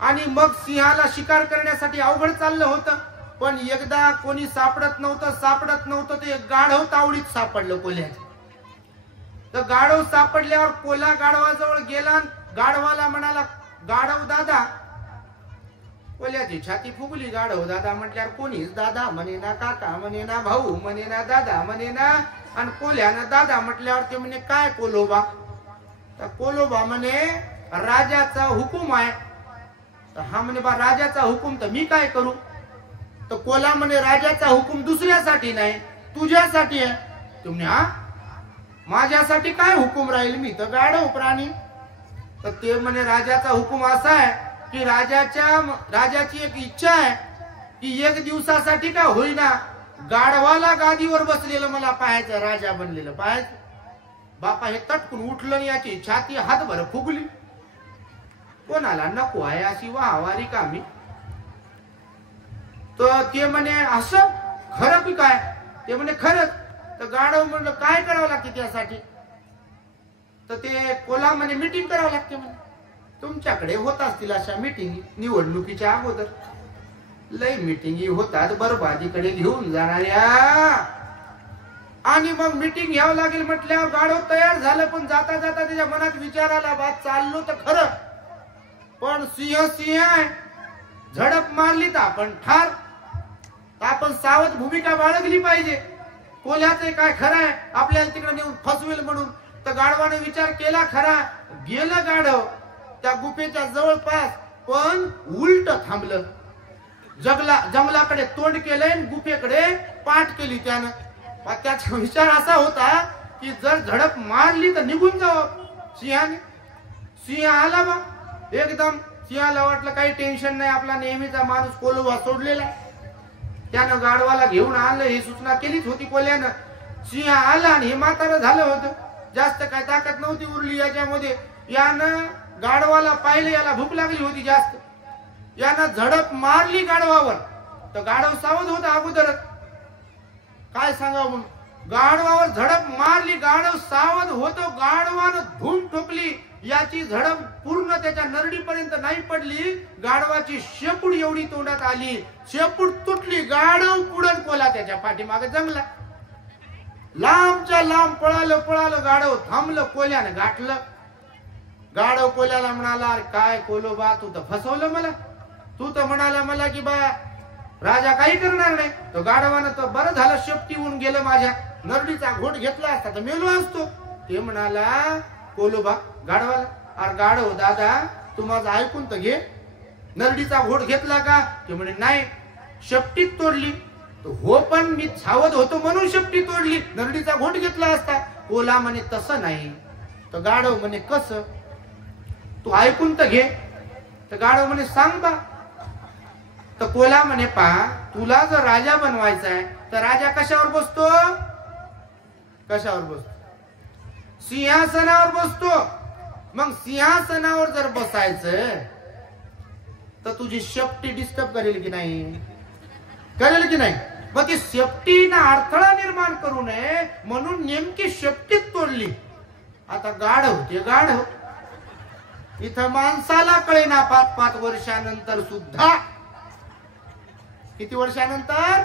आणि मग सिंहाला शिकार करण्यासाठी अवघड चाललं होतं. पण एकदा कोणी सापडत नव्हतं ते एक गाढव तावडीत सापडलं कोल्ह्याच्या. तर गाढव सापडल्यावर कोल्हा गाढवाजवळ गेला, गाढवाला म्हणाला गाढव दादा. कोल्ह्याची छाती फुगली. गाढव दादा म्हटल्यावर कोणीच दादा म्हणे ना, काका म्हणे ना, भाऊ म्हणे ना, दादा म्हणे ना. आणि कोल्ह्यानं दादा म्हटल्यावर ते म्हणे काय कोलोबा? तर कोलोबा म्हणे राजाचा हुकूम आहे. तर हा म्हणे बा राजाचा हुकूम तर मी काय करू? तर कोल्हा म्हणे राजाचा हुकूम दुसऱ्यासाठी नाही, तुझ्यासाठी आहे. तुम्ही हा माझ्यासाठी काय हुकूम राहील? मी तर गाढव प्राणी. तर ते म्हणे राजाचा हुकूम असा आहे की राजाची एक इच्छा आहे की एक दिवसासाठी का होईना गाढवाला गादीवर बसलेलं मला पाहायचं, राजा बनलेलं पाहायचं. बापा हे तटकून उठलं आणि याची छाती हातभर फुगली. कोणाला नको आहे अशी वाहवारी कामी? तर ते म्हणे असं खरं की काय? ते म्हणे खरंच. तर गाढव म्हणलं काय करावं लागते त्यासाठी? तर ते कोल्हा म्हणे मीटिंग करावं लागते म्हणे. तुमच्याकडे होत असतील अशा मीटिंग निवडणुकीच्या अगोदर? लय मीटिंगी होतात बरबादीकडे घेऊन जाणाऱ्या. आणि मग मीटिंग घ्यावं लागेल म्हटल्यावर गाढव तयार झालं. पण जाता जाता त्याच्या मनात विचार आला बा चाललो तर खरं, पण सिंह आहे, झडप मारली तर आपण ठार. तर आपण सावध भूमिका बाळगली पाहिजे. कोल्ह्याचं काय खरं आहे आपल्याला तिकडे नेऊन फसवेल म्हणून. तर गाढवाने विचार केला खरा. गेलं गाढव त्या गुफेच्या जवळपास, पण उलट थांबलं. जंगलाकडे तोंड केलंय, गुफेकडे पाठ केली त्यानं. त्याचा विचार असा होता की जर झडप मारली तर निघून जावं सिंहाने. सिंह आला बा एकदम. सिंहाला वाटलं काही टेन्शन नाही, आपला नेहमीचा माणूस कोल्हा सोडलेला. त्यानं गाढवाला घेऊन आणलं. ही सूचना केलीच होती कोल्ह्यानं. सिंह आला आणि हे म्हातारं झालं होतं, जास्त काय ताकद नव्हती उरली याच्यामध्ये. यानं गाढवाला पाहिलं, याला भूक लागली होती जास्त. यानं झडप मारली गाढवावर. तर गाढव सावध होता अगोदरच, काय सांगावं म्हणून. गाढवावर झडप मारली, गाढव सावध होतो. गाढवानं धूम ठोकली. याची झडप पूर्ण त्याच्या नरडीपर्यंत नाही पडली. गाढवाची शेपूट एवढी तोंडात आली, शेपूट तुटली. गाढव पुढं, कोल्हा त्याच्या पाठीमागे जंगला. लांबच्या लांब पळालं गाढव. थांबलं, कोल्ह्यानं गाठलं. गाढव कोल्ह्याला म्हणाला अरे काय कोलोबा तू तर फसवलं मला. तू तर म्हणाला मला की बा राजा काही करणार नाही. तो गाढवानं तर बरं झालं शेपटी होऊन गेलं, माझ्या नरडीचा घोट घेतला असता तर मेलो असतो. ते म्हणाला कोलोबा गाढवाला, अरे गाढव दादा तू माझं ऐकून तर घे. नरडीचा घोट घेतला का? ते म्हणे नाही, शेपटीत तोडली. हो पण मी सावध होतो म्हणून शेपटी तोडली, नरडीचा घोट घेतला असता. कोल्हा म्हणे तसं नाही. तर गाढव म्हणे कसं? तू ऐकून तर घे. तर गाढव म्हणे सांग बा. तर कोल्हा म्हणे पहा, तुला जर राजा बनवायचा आहे तर राजा कशावर बसतो? कशावर बसतो? सिंहासनावर बसतो. मग सिंहासनावर जर बसायचं तर तुझी शेफ्टी डिस्टर्ब करेल की नाही? करेल की नाही? मग ती शेफ्टीना अडथळा निर्माण करू नये म्हणून नेमकी शेफ्टीच तोडली. आता गाढव ते गाढव. इथं माणसाला कळेना 5-5 वर्षानंतर सुद्धा. किती वर्षानंतर?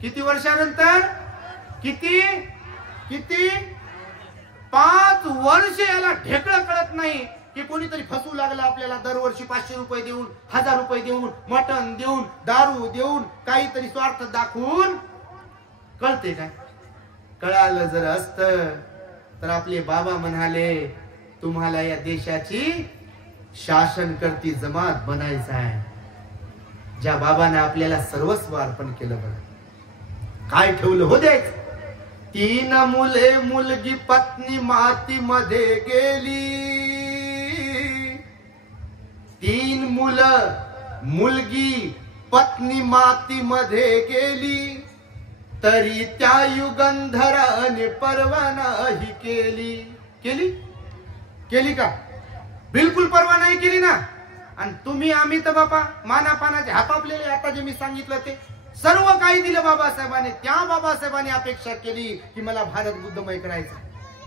किती वर्षानंतर? किती किती 5 वर्ष याला ढेकळं कळत नाही की कोणीतरी फसवू लागला आपल्याला. दरवर्षी 500 रुपये देऊन, 1000 रुपये देऊन, मटण देऊन, दारू देऊन, काहीतरी स्वार्थ दाखवून. कळते काय? कळालं जर असत तर आपले बाबा म्हणाले तुम्हाला या देशाची शासनकर्ती जमात बनायचं आहे. ज्या बाबांना आपल्याला सर्वस्व अर्पण केलं बघा. काय ठेवलं हो द्यायचं? 3 मुले मुलगी पत्नी मातीमध्ये गेली. 3 मुलं मुलगी पत्नी मातीमध्ये गेली. तरी त्या युगंधराने परवा नाही केली. केली? केली का? बिलकुल परवा नाही केली ना. आणि तुम्ही आम्ही तर बापा मानापानाचे हापापलेले. आता जे मी सांगितलं ते सर्व काही दिलं बाबासाहेबांनी. त्या बाबासाहेबांनी अपेक्षा केली की मला भारत बुद्धमय करायचा.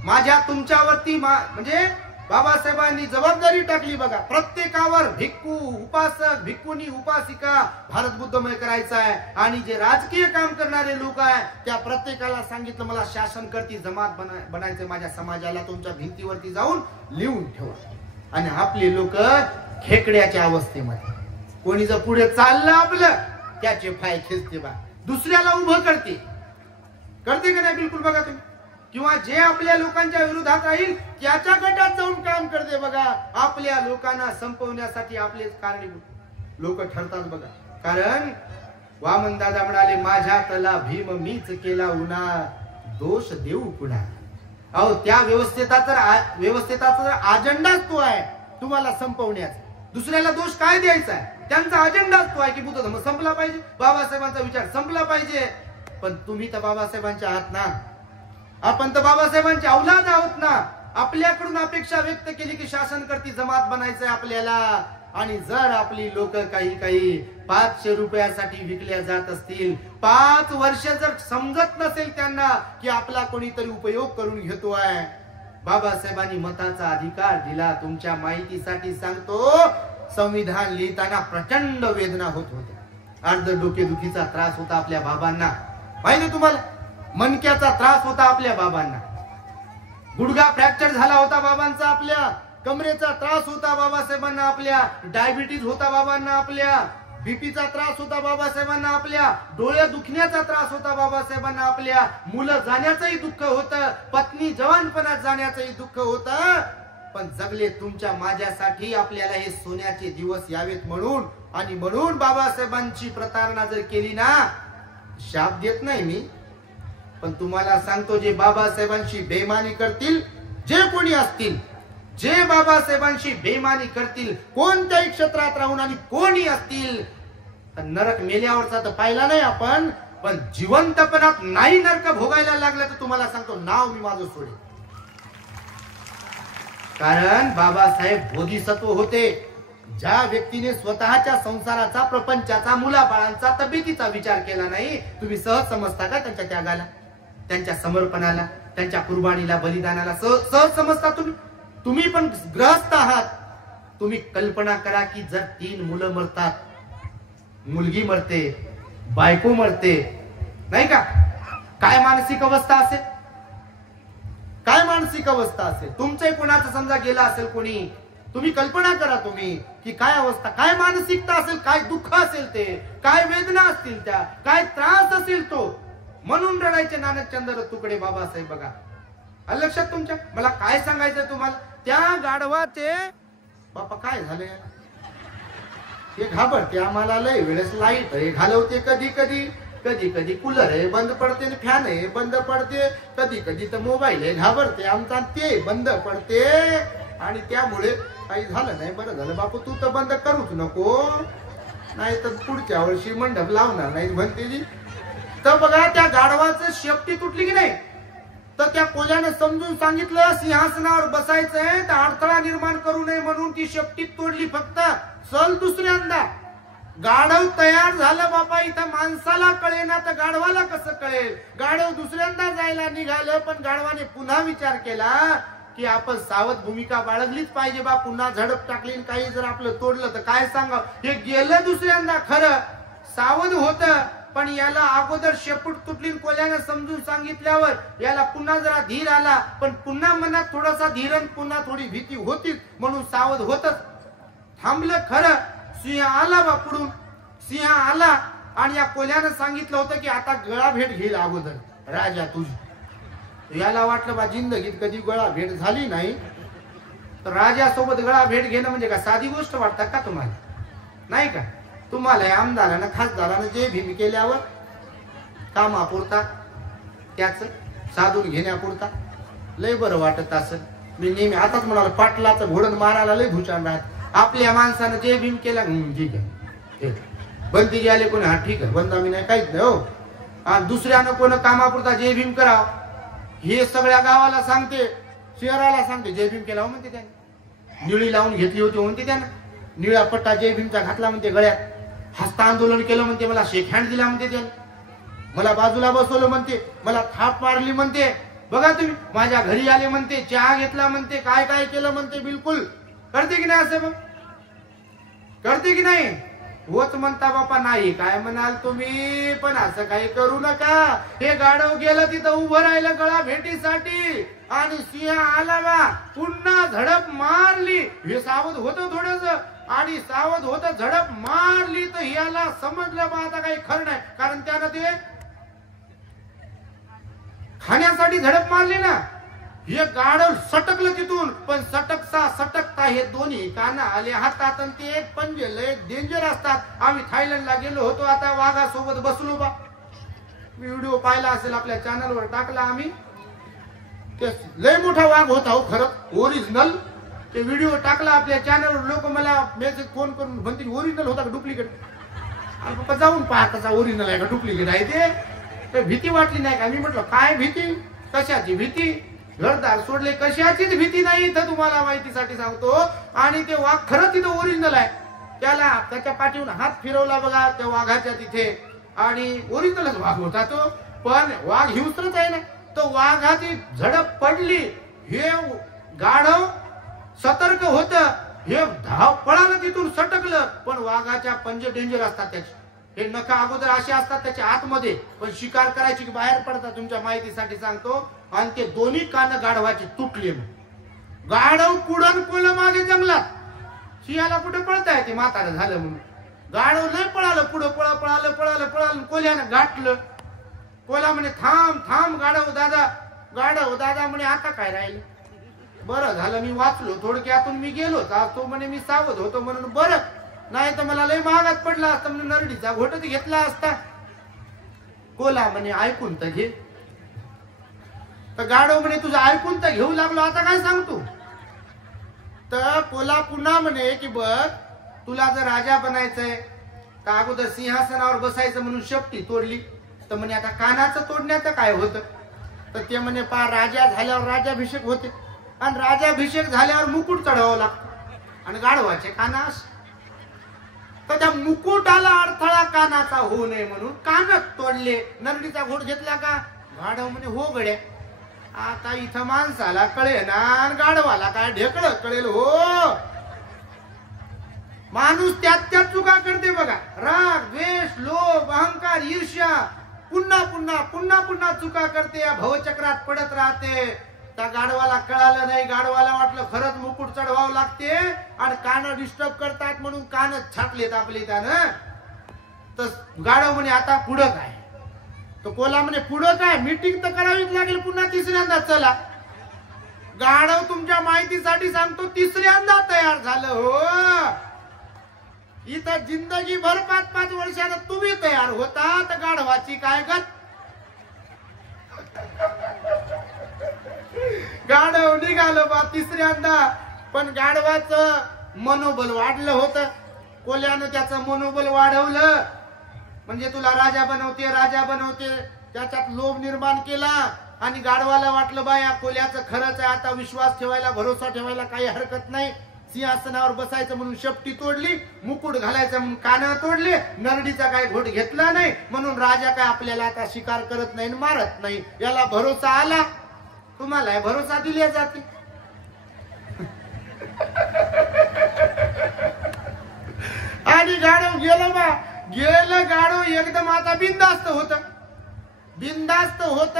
माझ्या तुमच्यावरती म्हणजे बाबासाहेबांनी जबाबदारी टाकली बघा. प्रत्येकावर भिक्खू उपासक भिक्खुनी उपासिका भारत बुद्धमय करायचा आहे. आणि जे राजकीय काम करणारे लोक आहे त्या प्रत्येकाला सांगितलं मला शासनकर्ती जमात बनायचं. माझ्या समाजाला तुमच्या भिंतीवरती जाऊन लिहून ठेवा. आणि आपले लोक खेकड्याच्या अवस्थेमध्ये. कोणी जर पुढे चाललं आपलं त्याचे पाय खेचते बा. दुसऱ्याला उभं करते. करते का नाही? बिलकुल बघा तुम्ही. किंवा जे आपल्या लोकांच्या विरोधात राहील त्याच्या गटात जाऊन काम करते बघा. आपल्या लोकांना संपवण्यासाठी आपलेच कारणीभूत लोक ठरतात बघा. कारण वामन दादा म्हणाले माझ्यातला भीम मीच केला उन्हा दोष देऊ पुन्हा. अहो त्या व्यवस्थेचा तर अजेंडाच तो आहे तुम्हाला संपवण्याचा. दुसऱ्याला दोष काय द्यायचा आहे? त्यांचा अजेंडाच तो आहे की बुद्ध धर्म संपला पाहिजे, बाबासाहेबांचा विचार संपला पाहिजे. पण तुम्ही तर बाबासाहेबांच्या आहात ना. आपण तर बाबासाहेबांचे औलाद आहोत ना. आपल्याकडून अपेक्षा व्यक्त केली की शासनकर्ती जमात बनायचंय आपल्याला. आणि जर आपली लोक काही 500 रुपयासाठी विकल्या जात असतील, 5 वर्ष जर समजत नसेल त्यांना की आपला कोणीतरी उपयोग करून घेतोय. बाबासाहेबांनी मताचा अधिकार दिला. तुमच्या माहितीसाठी सांगतो संविधान लिहिताना प्रचंड वेदना होत होत्या. अर्ध डोकेदुखीचा त्रास होता आपल्या बाबांना. माहिती तुम्हाला? मणक्याचा त्रास होता आपल्या बाबांना. गुडघा फ्रॅक्चर झाला होता बाबांचा आपल्या. कमरेचा त्रास होता बाबासाहेबांना आपल्या. डायबिटीज होता बाबांना आपल्या. बीपीचा त्रास होता बाबासाहेबांना आपल्या. डोळे दुखण्याचा त्रास होता बाबासाहेबांना आपल्या. मुलं जाण्याचंही दुःख होतं. पत्नी जवानपणात जाण्याचंही दुःख होतं. पण जगले तुमच्या माझ्यासाठी. आपल्याला हे सोन्याचे दिवस यावेत म्हणून. आणि म्हणून बाबासाहेबांची प्रतारणा जर केली ना, शाप देत नाही मी, पण तुम्हाला सांगतो जे बाबासाहेबांशी बेईमानी करतील, जे कोणी असतील, जे बाबासाहेबांशी बेईमानी करतील, कोणत्याही क्षेत्रात राहून आणि कोणी असतील, तर नरक मेल्यावरचा तर पाहिला नाही आपण, पण जिवंतपणात नाही नरक भोगायला लागलं तर तुम्हाला सांगतो नाव मी माझं सोडेल. कारण बाबासाहेब बोधिसत्व होते. ज्या व्यक्तीने स्वतःच्या संसाराचा, प्रपंचाचा, मुलाबाळांचा, तब्येतीचा विचार केला नाही, तुम्ही सहज समजता का त्यांच्या त्यागाला, त्यांच्या समर्पणाला, त्यांच्या कुर्बानीला, बलिदानाला सहज समजता तुम्ही? तुम्ही पण ग्रहस्थ आहात. तुम्ही कल्पना करा की जर 3 मुलं मरतात, मुलगी मरते, बायको मरते, नाही का, काय मानसिक अवस्था असेल? काय मानसिक अवस्था असेल? तुमचंही कोणाचं समजा गेला असेल कोणी, तुम्ही कल्पना करा तुम्ही की काय अवस्था, काय मानसिकता असेल, काय दुःख असेल, ते काय वेदना असतील, त्या काय त्रास असेल तो. म्हणून रडायचे नानकचंद्र तुकडे बाबासाहेब. बघा लक्षात तुमच्या. मला काय सांगायचं तुम्हाला, त्या गाढवाचे बापा काय झाले, हे घाबरते आम्हाला लय वेळेस. लाईट आहे घालवते कधी कधी कूलर आहे बंद पडते, फॅन आहे बंद पडते, कधी तर मोबाईल आहे घाबरते आमचा, ते बंद पडते. आणि त्यामुळे काही झालं नाही. बरं झालं बापू, तू तर बंद करूच नको, नाही तर पुढच्या वर्षी मंडप लावणार नाही म्हणते. तर बघा त्या गाढवाचं शेपटी तुटली की नाही, तर त्या कोल्यानं समजून सांगितलं सिंहासनावर बसायचंय तर अडथळा निर्माण करू नये म्हणून ती शेपटीत तोडली. फक्त चल दुसऱ्यांदा. गाढव तयार झालं बापा. इथं माणसाला कळेना तर गाढवाला कसं कळेल. गाढव दुसऱ्यांदा जायला निघालं पण गाढवाने पुन्हा विचार केला की आपण सावध भूमिका बाळगलीच पाहिजे बा. पुन्हा झडप टाकली काही जर आपलं तोडलं तर काय सांगावं. हे गेलं दुसऱ्यांदा. खरं सावध होत पण याला अगोदर शेपूट तुटली. कोल्यानं समजून सांगितल्यावर याला पुन्हा जरा धीर आला पण पुन्हा मनात थोडासा धीर पुन्हा थोडी भीती होतीच म्हणून सावध होतच. थांबलं. खरं सिंह आला बा. पुढून सिंह आला आणि या कोल्यानं सांगितलं होतं की आता गळा भेट घेईल अगोदर राजा तुझी. याला वाटलं बा जिंदगीत कधी गळा भेट झाली नाही तर राजासोबत गळा भेट घेणं म्हणजे का साधी गोष्ट वाटतात का तुम्हाला. नाही का. तुम्हाला आमदारानं खासदारानं जे भीम केल्यावर कामापुरता त्याच साधून घेण्यापुरता लय बरं वाटत असेल. मी नेहमी आताच म्हणाल पाटलाचं घोडण मारायला लय भूषण राहत. आपल्या माणसानं जे भीम केला ठीक आहे. बंदी गेले कोणी हा ठीक आहे बंदा मी नाही काहीच नाही हो. आणि दुसऱ्यानं कोण कामापुरता जय भीम कराव हे सगळ्या गावाला सांगते शहराला सांगते. जय भीम केला म्हणते त्याने. निळी लावून घेतली होती म्हणते त्यानं. निळा पट्टा जय भीमचा घातला म्हणते गळ्यात. हस्ता आंदोलन केलं म्हणते. मला शेक हँड दिला म्हणते त्याने. मला बाजूला बसवलं म्हणते. मला थाप मारली म्हणते. बघा तुम्ही माझ्या घरी आले म्हणते. चहा घेतला म्हणते. काय काय केलं म्हणते. बिलकुल करते की नाही असं. मग करते की नाही. होच म्हणता बापा. नाही काय म्हणाल तुम्ही पण असं काही करू नका. हे गाढव गेलं तिथं उभं राहिलं गळा भेटीसाठी आणि सिंह आला बा. पुन्हा झडप मारली. हे सावध होतं थोडस आणि सावध होतं झडप मारली तर याला समजलं बा आता काही खरं नाही. कारण त्यानं ते खाण्यासाठी झडप मारली ना. हे गाढव सटकलं तिथून पण सटकता हे दोन्ही काना आले हातात आणि ते पंजे लय डेंजर असतात. आम्ही थायलंडला गेलो होतो. आता वाघासोबत बसलो बा. व्हिडिओ पाहिला असेल आपल्या चॅनलवर टाकला आम्ही. ते लय मोठा वाघ होता हो खरं ओरिजिनल. ते व्हिडिओ टाकला आपल्या चॅनलवर. लोक मला मेसेज फोन करून म्हणतील ओरिजिनल होता का डुप्लिकेट. पप्पा जाऊन पहा कसा ओरिजिनल आहे का डुप्लिकेट आहे ते. भीती वाटली नाही का. मी म्हटलं काय भीती कशाची भीती. घरदार सोडले कशाचीच भीती नाही. इथं तुम्हाला माहितीसाठी सांगतो. आणि ते वाघ खरंच तिथं ओरिजिनल आहे. त्याला त्याच्या पाठीवरून हात फिरवला बघा त्या वाघाच्या तिथे आणि ओरिजिनलच वाघ होता तो. पण वाघ हिंस्रच आहे ना. तो वाघाची झडप पडली. हे गाढव सतर्क होत. हे धाव पळालं तिथून सटकलं पण वाघाच्या पंजे डेंजर असतात त्याचे. हे नखा अगोदर असे असतात त्याच्या आतमध्ये पण शिकार करायची की बाहेर पडतात. तुमच्या माहितीसाठी सांगतो. आणि ते दोन्ही कान गाढवाचे तुटले. गाढव पुढं कोलं मागे जंगलात. सिंहाला कुठे पळताय ते म्हातारं झालं म्हणून. गाढव लय पळालं पुढं पळालं कोल्यानं गाठलं. कोला म्हणे थांब थांब गाढव दादा म्हणे आता काय राहिलं. बरं झालं मी वाचलो थोडक्यातून मी गेलो. तो म्हणे मी सावध होतो म्हणून बरं. नाही तर मला लय महागात पडला असता. म्हणजे नरडीचा घोटच घेतला असता. कोला म्हणे ऐकून तर घे. तर गाढव म्हणे तुझं ऐकून तर घेऊ लागलो आता काय सांगतो. तर कोला पुन्हा म्हणे की बघ तुला जर राजा बनायचंय तर अगोदर सिंहासनावर बसायचं म्हणून शेपटी तोडली. तर म्हणे आता कानाचं तोडण्याचं काय होतं. तर ते म्हणे पा राजा झाल्यावर राजाभिषेक होते आणि राजाभिषेक झाल्यावर मुकुट चढवावं लागतं आणि गाढवाचे कानास. तर त्या मुकुटाला अडथळा कानाचा होऊ नये म्हणून कानच तोडले. नरडीचा घोट घेतला का. गाढव म्हणे हो गड्या आता इथं माणसाला कळेल ना गाढवाला काय ढेकळ कळेल हो. माणूस त्यात चुका करते बघा. राग द्वेष लोभ अहंकार ईर्ष्या पुन्हा चुका करते. या भवचक्रात पडत राहते. त्या गाढवाला कळालं नाही. गाढवाला वाटलं खरंच मुकुट चढवावं लागते आणि कान डिस्टर्ब करतात म्हणून कानच छाटलेत आपले त्यानं. तर गाढव म्हणे आता पुढं काय. तो कोला म्हणे पुढं काय मीटिंग तर करावीच लागेल पुन्हा तिसऱ्यांदा. चला गाढव तुमच्या माहितीसाठी सांगतो तिसऱ्यांदा तयार झालं हो. इथं जिंदगी भर 5-5 वर्षानं तुम्ही तयार होता तर गाढवाची काय गत. गाढव निघालं बा तिसऱ्यांदा. पण गाढवाचं मनोबल वाढलं होतं. कोल्यानं त्याचं मनोबल वाढवलं. म्हणजे तुला राजा बनवते त्याच्यात लोभ निर्माण केला आणि गाढवाला वाटलं बा या कोल्याचं खरंच आहे, आता विश्वास ठेवायला भरोसा ठेवायला काही हरकत नाही. सिंहासनावर बसायचं म्हणून शेपटी तोडली, मुकुट घालायचं म्हणून कान तोडले, नरडीचा काय घोट घेतला नाही म्हणून राजा काय आपल्याला आता शिकार करत नाही मारत नाही. याला भरोसा आला. तुम्हाला भरोसा दिला जाते. आणि गाढव गेलं बा, गेलं गाढव एकदम आता बिनधास्त होत.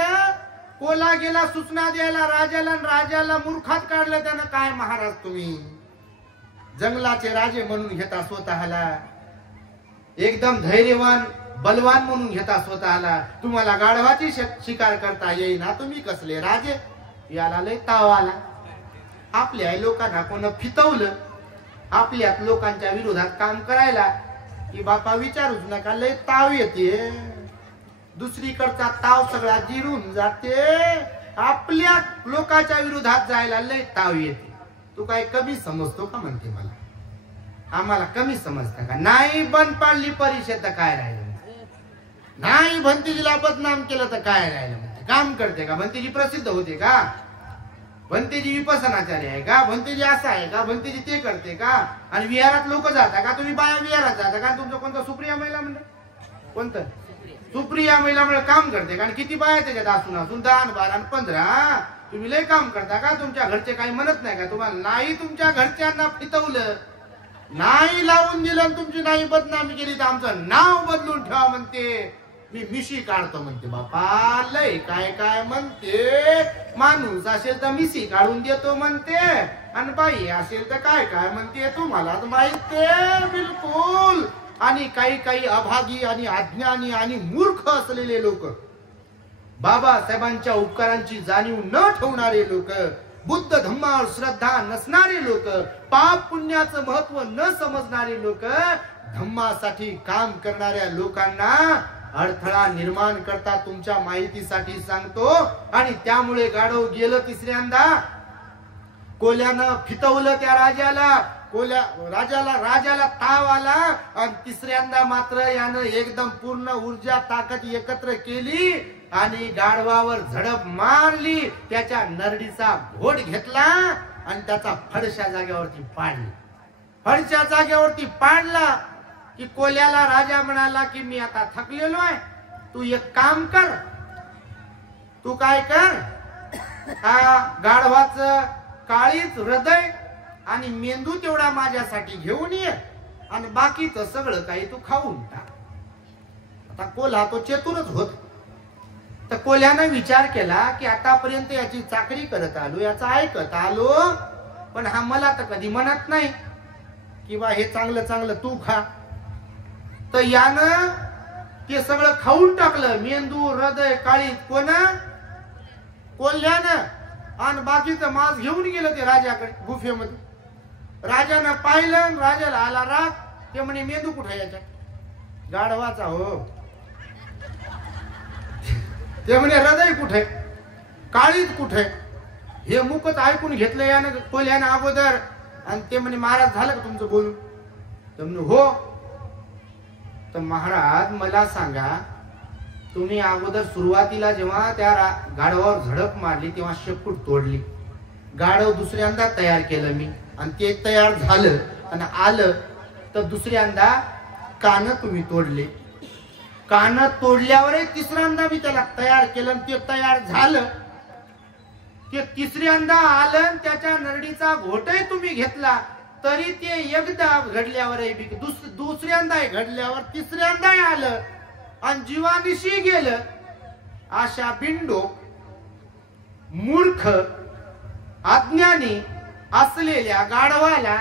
कोला गेला सूचना द्यायला राजाला, राजाला मूर्खात काढलं त्यानं. काय महाराज तुम्ही जंगलाचे राजे म्हणून घेता स्वतःला, एकदम धैर्यवान बलवान म्हणून घेता स्वतःला, तुम्हाला गाढवाची शिकार करता येईना, तुम्ही कसले राजे. याला लय ताव आला. आपल्या लोकांना कोण फितवलं, आपल्या लोकांच्या विरोधात काम करायला की बापा विचारूच नका, लय ताव येते. दुसरीकडचा ताव सगळा जिरून जाते, आपल्या लोकांच्या विरोधात जायला लय ताव येते. तू काय कमी समजतो का म्हणते मला, आम्हाला कमी समजता का. नाही बंद पाडली परिषद तर काय राहिलं, नाही भंतेजीला बदनाम केलं तर काय राहिलं. म्हणते काम करते का भंतेजी, प्रसिद्ध होते का भंतेजी, विपसनाचार्य आहे का भंतेजी, असं आहे का भंतेजी, ते करते का. आणि विहारात लोक जाता का, तुम्ही बाया विहारात जाता का. तुमचं कोणतं सुप्रिया महिला मंडळ, कोणतं सुप्रिया महिला मंडळ काम करते का. आणि किती बाया त्याच्यात असून 10, 12, 15. तुम्ही लय काम करता का. तुमच्या घरचे काही म्हणत नाही का तुम्हाला. नाही तुमच्या घरच्यांना फितवलं, नाही लावून दिलं, तुमची नाही बदनामी केली तर आमचं नाव बदलून ठेवा म्हणते. मी मिशी काढतो म्हणते. बापा लय काय काय म्हणते. माणूस असेल तर मिशी काढून देतो म्हणते, आणि बाई असेल तर काय काय म्हणते तुम्हाला माहिती बिलकुल. आणि काही काही अभागी आणि अज्ञानी आणि मूर्ख असलेले लोक, बाबासाहेबांच्या उपकारांची जाणीव न ठेवणारे लोक, बुद्ध धम्मावर श्रद्धा नसणारे लोक, पाप पुण्याचं महत्व न समजणारे लोक, धम्मासाठी काम करणाऱ्या लोकांना अडथळा निर्माण करता. तुमच्या माहितीसाठी सांगतो. आणि त्यामुळे गाढव गेलं तिसऱ्यांदा. कोल्यानं फितवलं त्या राजाला, राजाला ताव आला. आणि तिसऱ्यांदा मात्र यानं एकदम पूर्ण ऊर्जा ताकद एकत्र केली आणि गाढवावर झडप मारली. त्याच्या नरडीचा घोट घेतला आणि त्याचा फडशा जागेवरती पाडली. फडशा जागेवरती पाडला की कोल्याला राजा म्हणाला की मी आता थकलेलो आहे, तू एक काम कर, तू काय कर, हा गाढवाचं काळीच हृदय आणि मेंदू तेवढा माझ्यासाठी घेऊन ये आणि बाकीचं सगळं काही तू खाऊन टाक. आता कोल्हा तो चतुरच होत. तर कोल्यानं विचार केला की आतापर्यंत याची चाकरी करत आलो, याचं ऐकत आलो, पण हा मला तर कधी म्हणत नाही की बा हे चांगलं चांगलं तू खा. तर यानं ते सगळं खाऊन टाकलं, मेंदू हृदय काळीज. कोल्ह्यानं. आणि बाकीचं मांस घेऊन गेलं ते राजाकडे गुफेमध्ये. राजानं पाहिलं, राजाला आला राग. ते म्हणे मेंदू कुठे याच्या, गाढवाचा हो. ते म्हणे हृदय कुठे, काळीज कुठे. हे मुकच ऐकून घेतलं यानं कोल्ह्यानं अगोदर. आणि ते म्हणे महाराज झालं का तुमचं बोलून. तर म्हणे हो. तर महाराज मला सांगा, तुम्ही अगोदर सुरुवातीला जेव्हा त्या गाढवावर झडप मारली तेव्हा शेपूट तोडली. गाढव दुसऱ्यांदा तयार केलं मी आणि ते तयार झालं आणि आलं. तर दुसऱ्यांदा कान तुम्ही तोडले. कान तोडल्यावरही तिसऱ्यांदा मी त्याला तयार केलं, ते तयार झालं. ते तिसऱ्यांदा आलं, त्याच्या नरडीचा घोटही तुम्ही घेतला, तरी ते एकदा घडल्यावरही दुसऱ्यांदा घडल्यावर तिसऱ्यांदाही आलं आणि जीवानिशी गेलं. अशा बिंडो मूर्ख अज्ञानी असलेल्या गाढवाला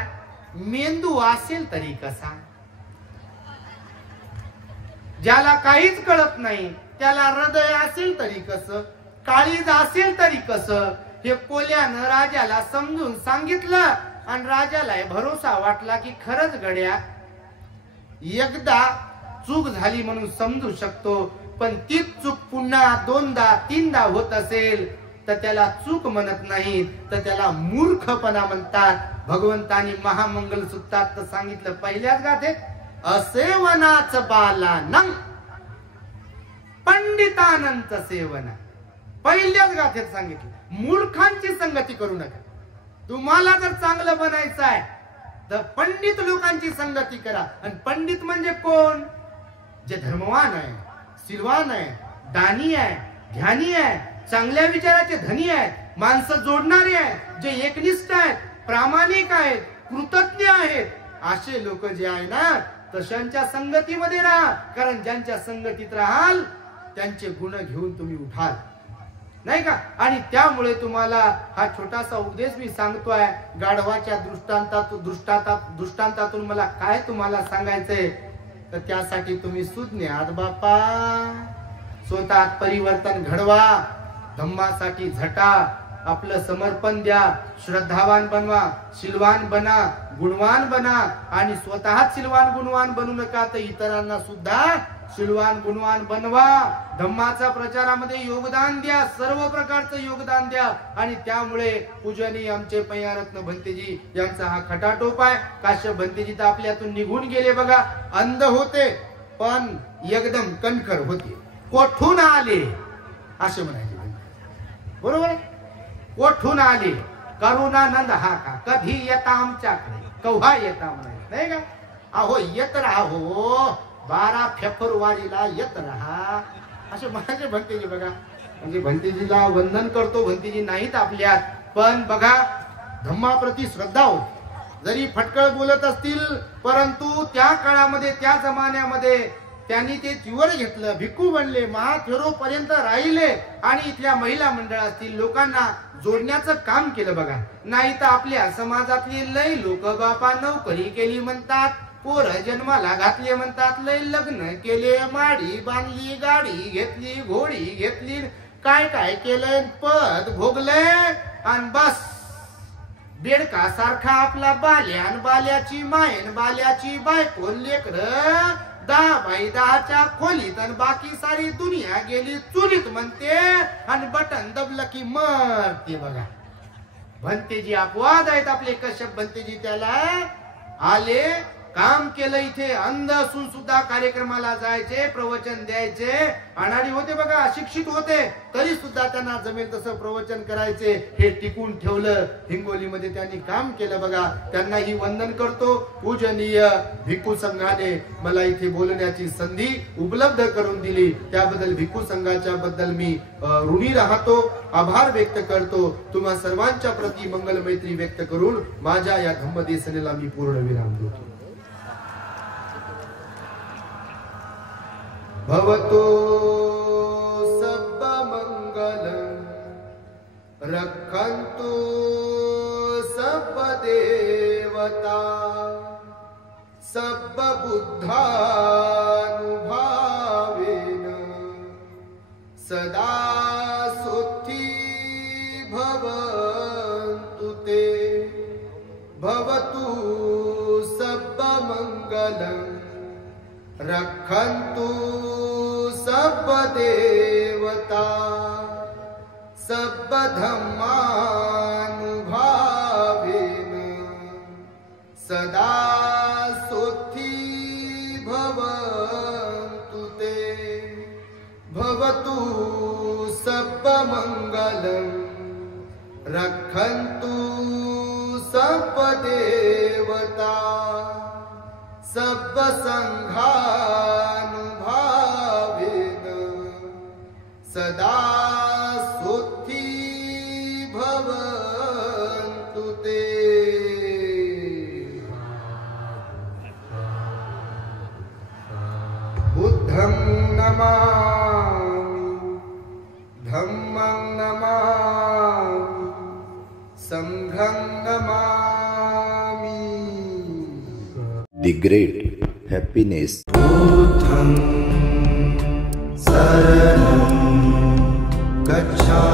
मेंदू असेल तरी कसा. ज्याला काहीच कळत नाही त्याला हृदय असेल तरी कसं, काळीज असेल तरी कसं. हे कोल्यानं राजाला समजून सांगितलं आणि राजाला भरोसा वाटला की खरंच गड्या एकदा चूक झाली म्हणून समजू शकतो, पण तीच चूक पुन्हा दोनदा तीनदा होत असेल तर त्याला चूक म्हणत नाही, तर त्याला मूर्खपणा म्हणतात. भगवंतानी महामंगल सूत्रात तर सांगितलं पहिल्याच गाथेत, असेवनाच बालानं पंडितानंत सेवना. पहिल्याच गाथेत सांगितलं मूर्खांची संगती करू नका. तुम्हाला जर चांगलं बनायचं आहे तर पंडित लोकांची संगती करा. आणि पंडित म्हणजे कोण? जे धर्मवान आहे, सिलवान आहे, दानी आहे, ध्यानी आहे, चांगल्या विचाराचे धनी आहेत, माणसं जोडणारे आहेत, जे एकनिष्ठ आहेत, प्रामाणिक आहेत, कृतज्ञ आहेत, असे लोक जे आहे ना तशांच्या संगतीमध्ये राहा. कारण ज्यांच्या संगतीत राहाल त्यांचे गुण घेऊन तुम्ही उठाल, नाही का? आणि त्यामुळे तुम्हाला हा छोटासा उपदेश मी सांगतोय. गाढवाच्या दृष्टांतातून मला काय तुम्हाला सांगायचंय तर त्यासाठी तुम्ही सुज्ञ आहात बापा. स्वतः परिवर्तन घडवा, धम्मासाठी झटा, आपलं समर्पण द्या, श्रद्धावान बनवा, शिलवान बना, गुणवान बना. आणि स्वतःच शिलवान गुणवान बनू नका तर इतरांना सुद्धा शिलवान गुणवान बनवा. धम्माचा प्रचारामध्ये योगदान द्या, सर्व प्रकारचं योगदान द्या. आणि त्यामुळे पूजनीय आमचे पय्यारत्न भंतेजी यांचा हा खटाटोप आहे. काश्यप भंतेजी तर आपल्यातून निघून गेले बघा. अंध होते पण एकदम कणखर होते. कोठून आले असे म्हणायचे, बरोबर? कोठून आले? करुणानंद हा का? कधी येता आमच्याकडे? केव्हा येता म्हणायचं, नाही का? अहो येत राहा हो, 12 फेब्रुवारीला येत राहा असे म्हणायचे भंतेजी बघा. म्हणजे भंतेजीला वंदन करतो, भंतेजी नाहीत आपल्यात, पण बघा धम्माप्रती श्रद्धा होती. जरी फटकळ बोलत असतील परंतु त्या काळामध्ये, त्या जमान्यामध्ये त्यांनी ते तीवर घेतलं, भिक्खू बनले, महाथेरो पर्यंत राहिले. आणि इथल्या महिला मंडळ असतील लोकांना जोडण्याचं काम केलं बघा. नाही तर आपल्या समाजातली लय लोक बापा नोकरी केली म्हणतात, पोर जन्माला घातले म्हणतात, लय लग्न केले, माडी बांधली, गाडी घेतली, घोडी घेतली, काय काय केलंय, पद भोगलंय. आणि बस बेडका सारखा आपला बाल्यान बाल्याची मायन बाल्याची बायको लेकर 10 बाय 10च्या खोलीत आणि बाकी सारी दुनिया गेली चुलीत म्हणते. आणि बटन दबलं की मरते बघा. भंतेजी अपवाद आहेत आपले कश्यप भंतेजी. त्याला आले, काम केलं, इथे अंध असून सुद्धा कार्यक्रमाला जायचे, प्रवचन द्यायचे. अनाडी होते बघा, अशिक्षित होते, तरी सुद्धा त्यांना जमेल तसं प्रवचन करायचे. हे टिकून ठेवलं. हिंगोलीमध्ये त्यांनी काम केलं बघा. त्यांनाही वंदन करतो. पूजनीय भिक्खू संघाने मला इथे बोलण्याची संधी उपलब्ध करून दिली, त्याबद्दल भिक्खू संघाच्या बद्दल मी ऋणी राहतो, आभार व्यक्त करतो. तुम्हा सर्वांच्या प्रती मंगल मैत्री व्यक्त करून माझ्या या धम्मदेसनेला मी पूर्ण विराम देतो. भवतो सब्ब मंगलम रक्षन्तु सब्ब देवता सब्ब बुद्धानुभावेन सदा सुखी भवन्तु ते. भवतु सब्ब मंगलम रक्षन्तु सब्ब देवता सब्ब धम्मानुभावेन सदा सुखी भवन्तु ते. भवतु सब्ब मंगलम रक्षन्तु सब्ब देवता सब्ब संघानुभावेन सदा सुखी भवन्तु ते. बुद्धं नमामि, धम्मं नमामि, संघं नमामि. The great happiness. बुद्धं शरणं गच्छामि.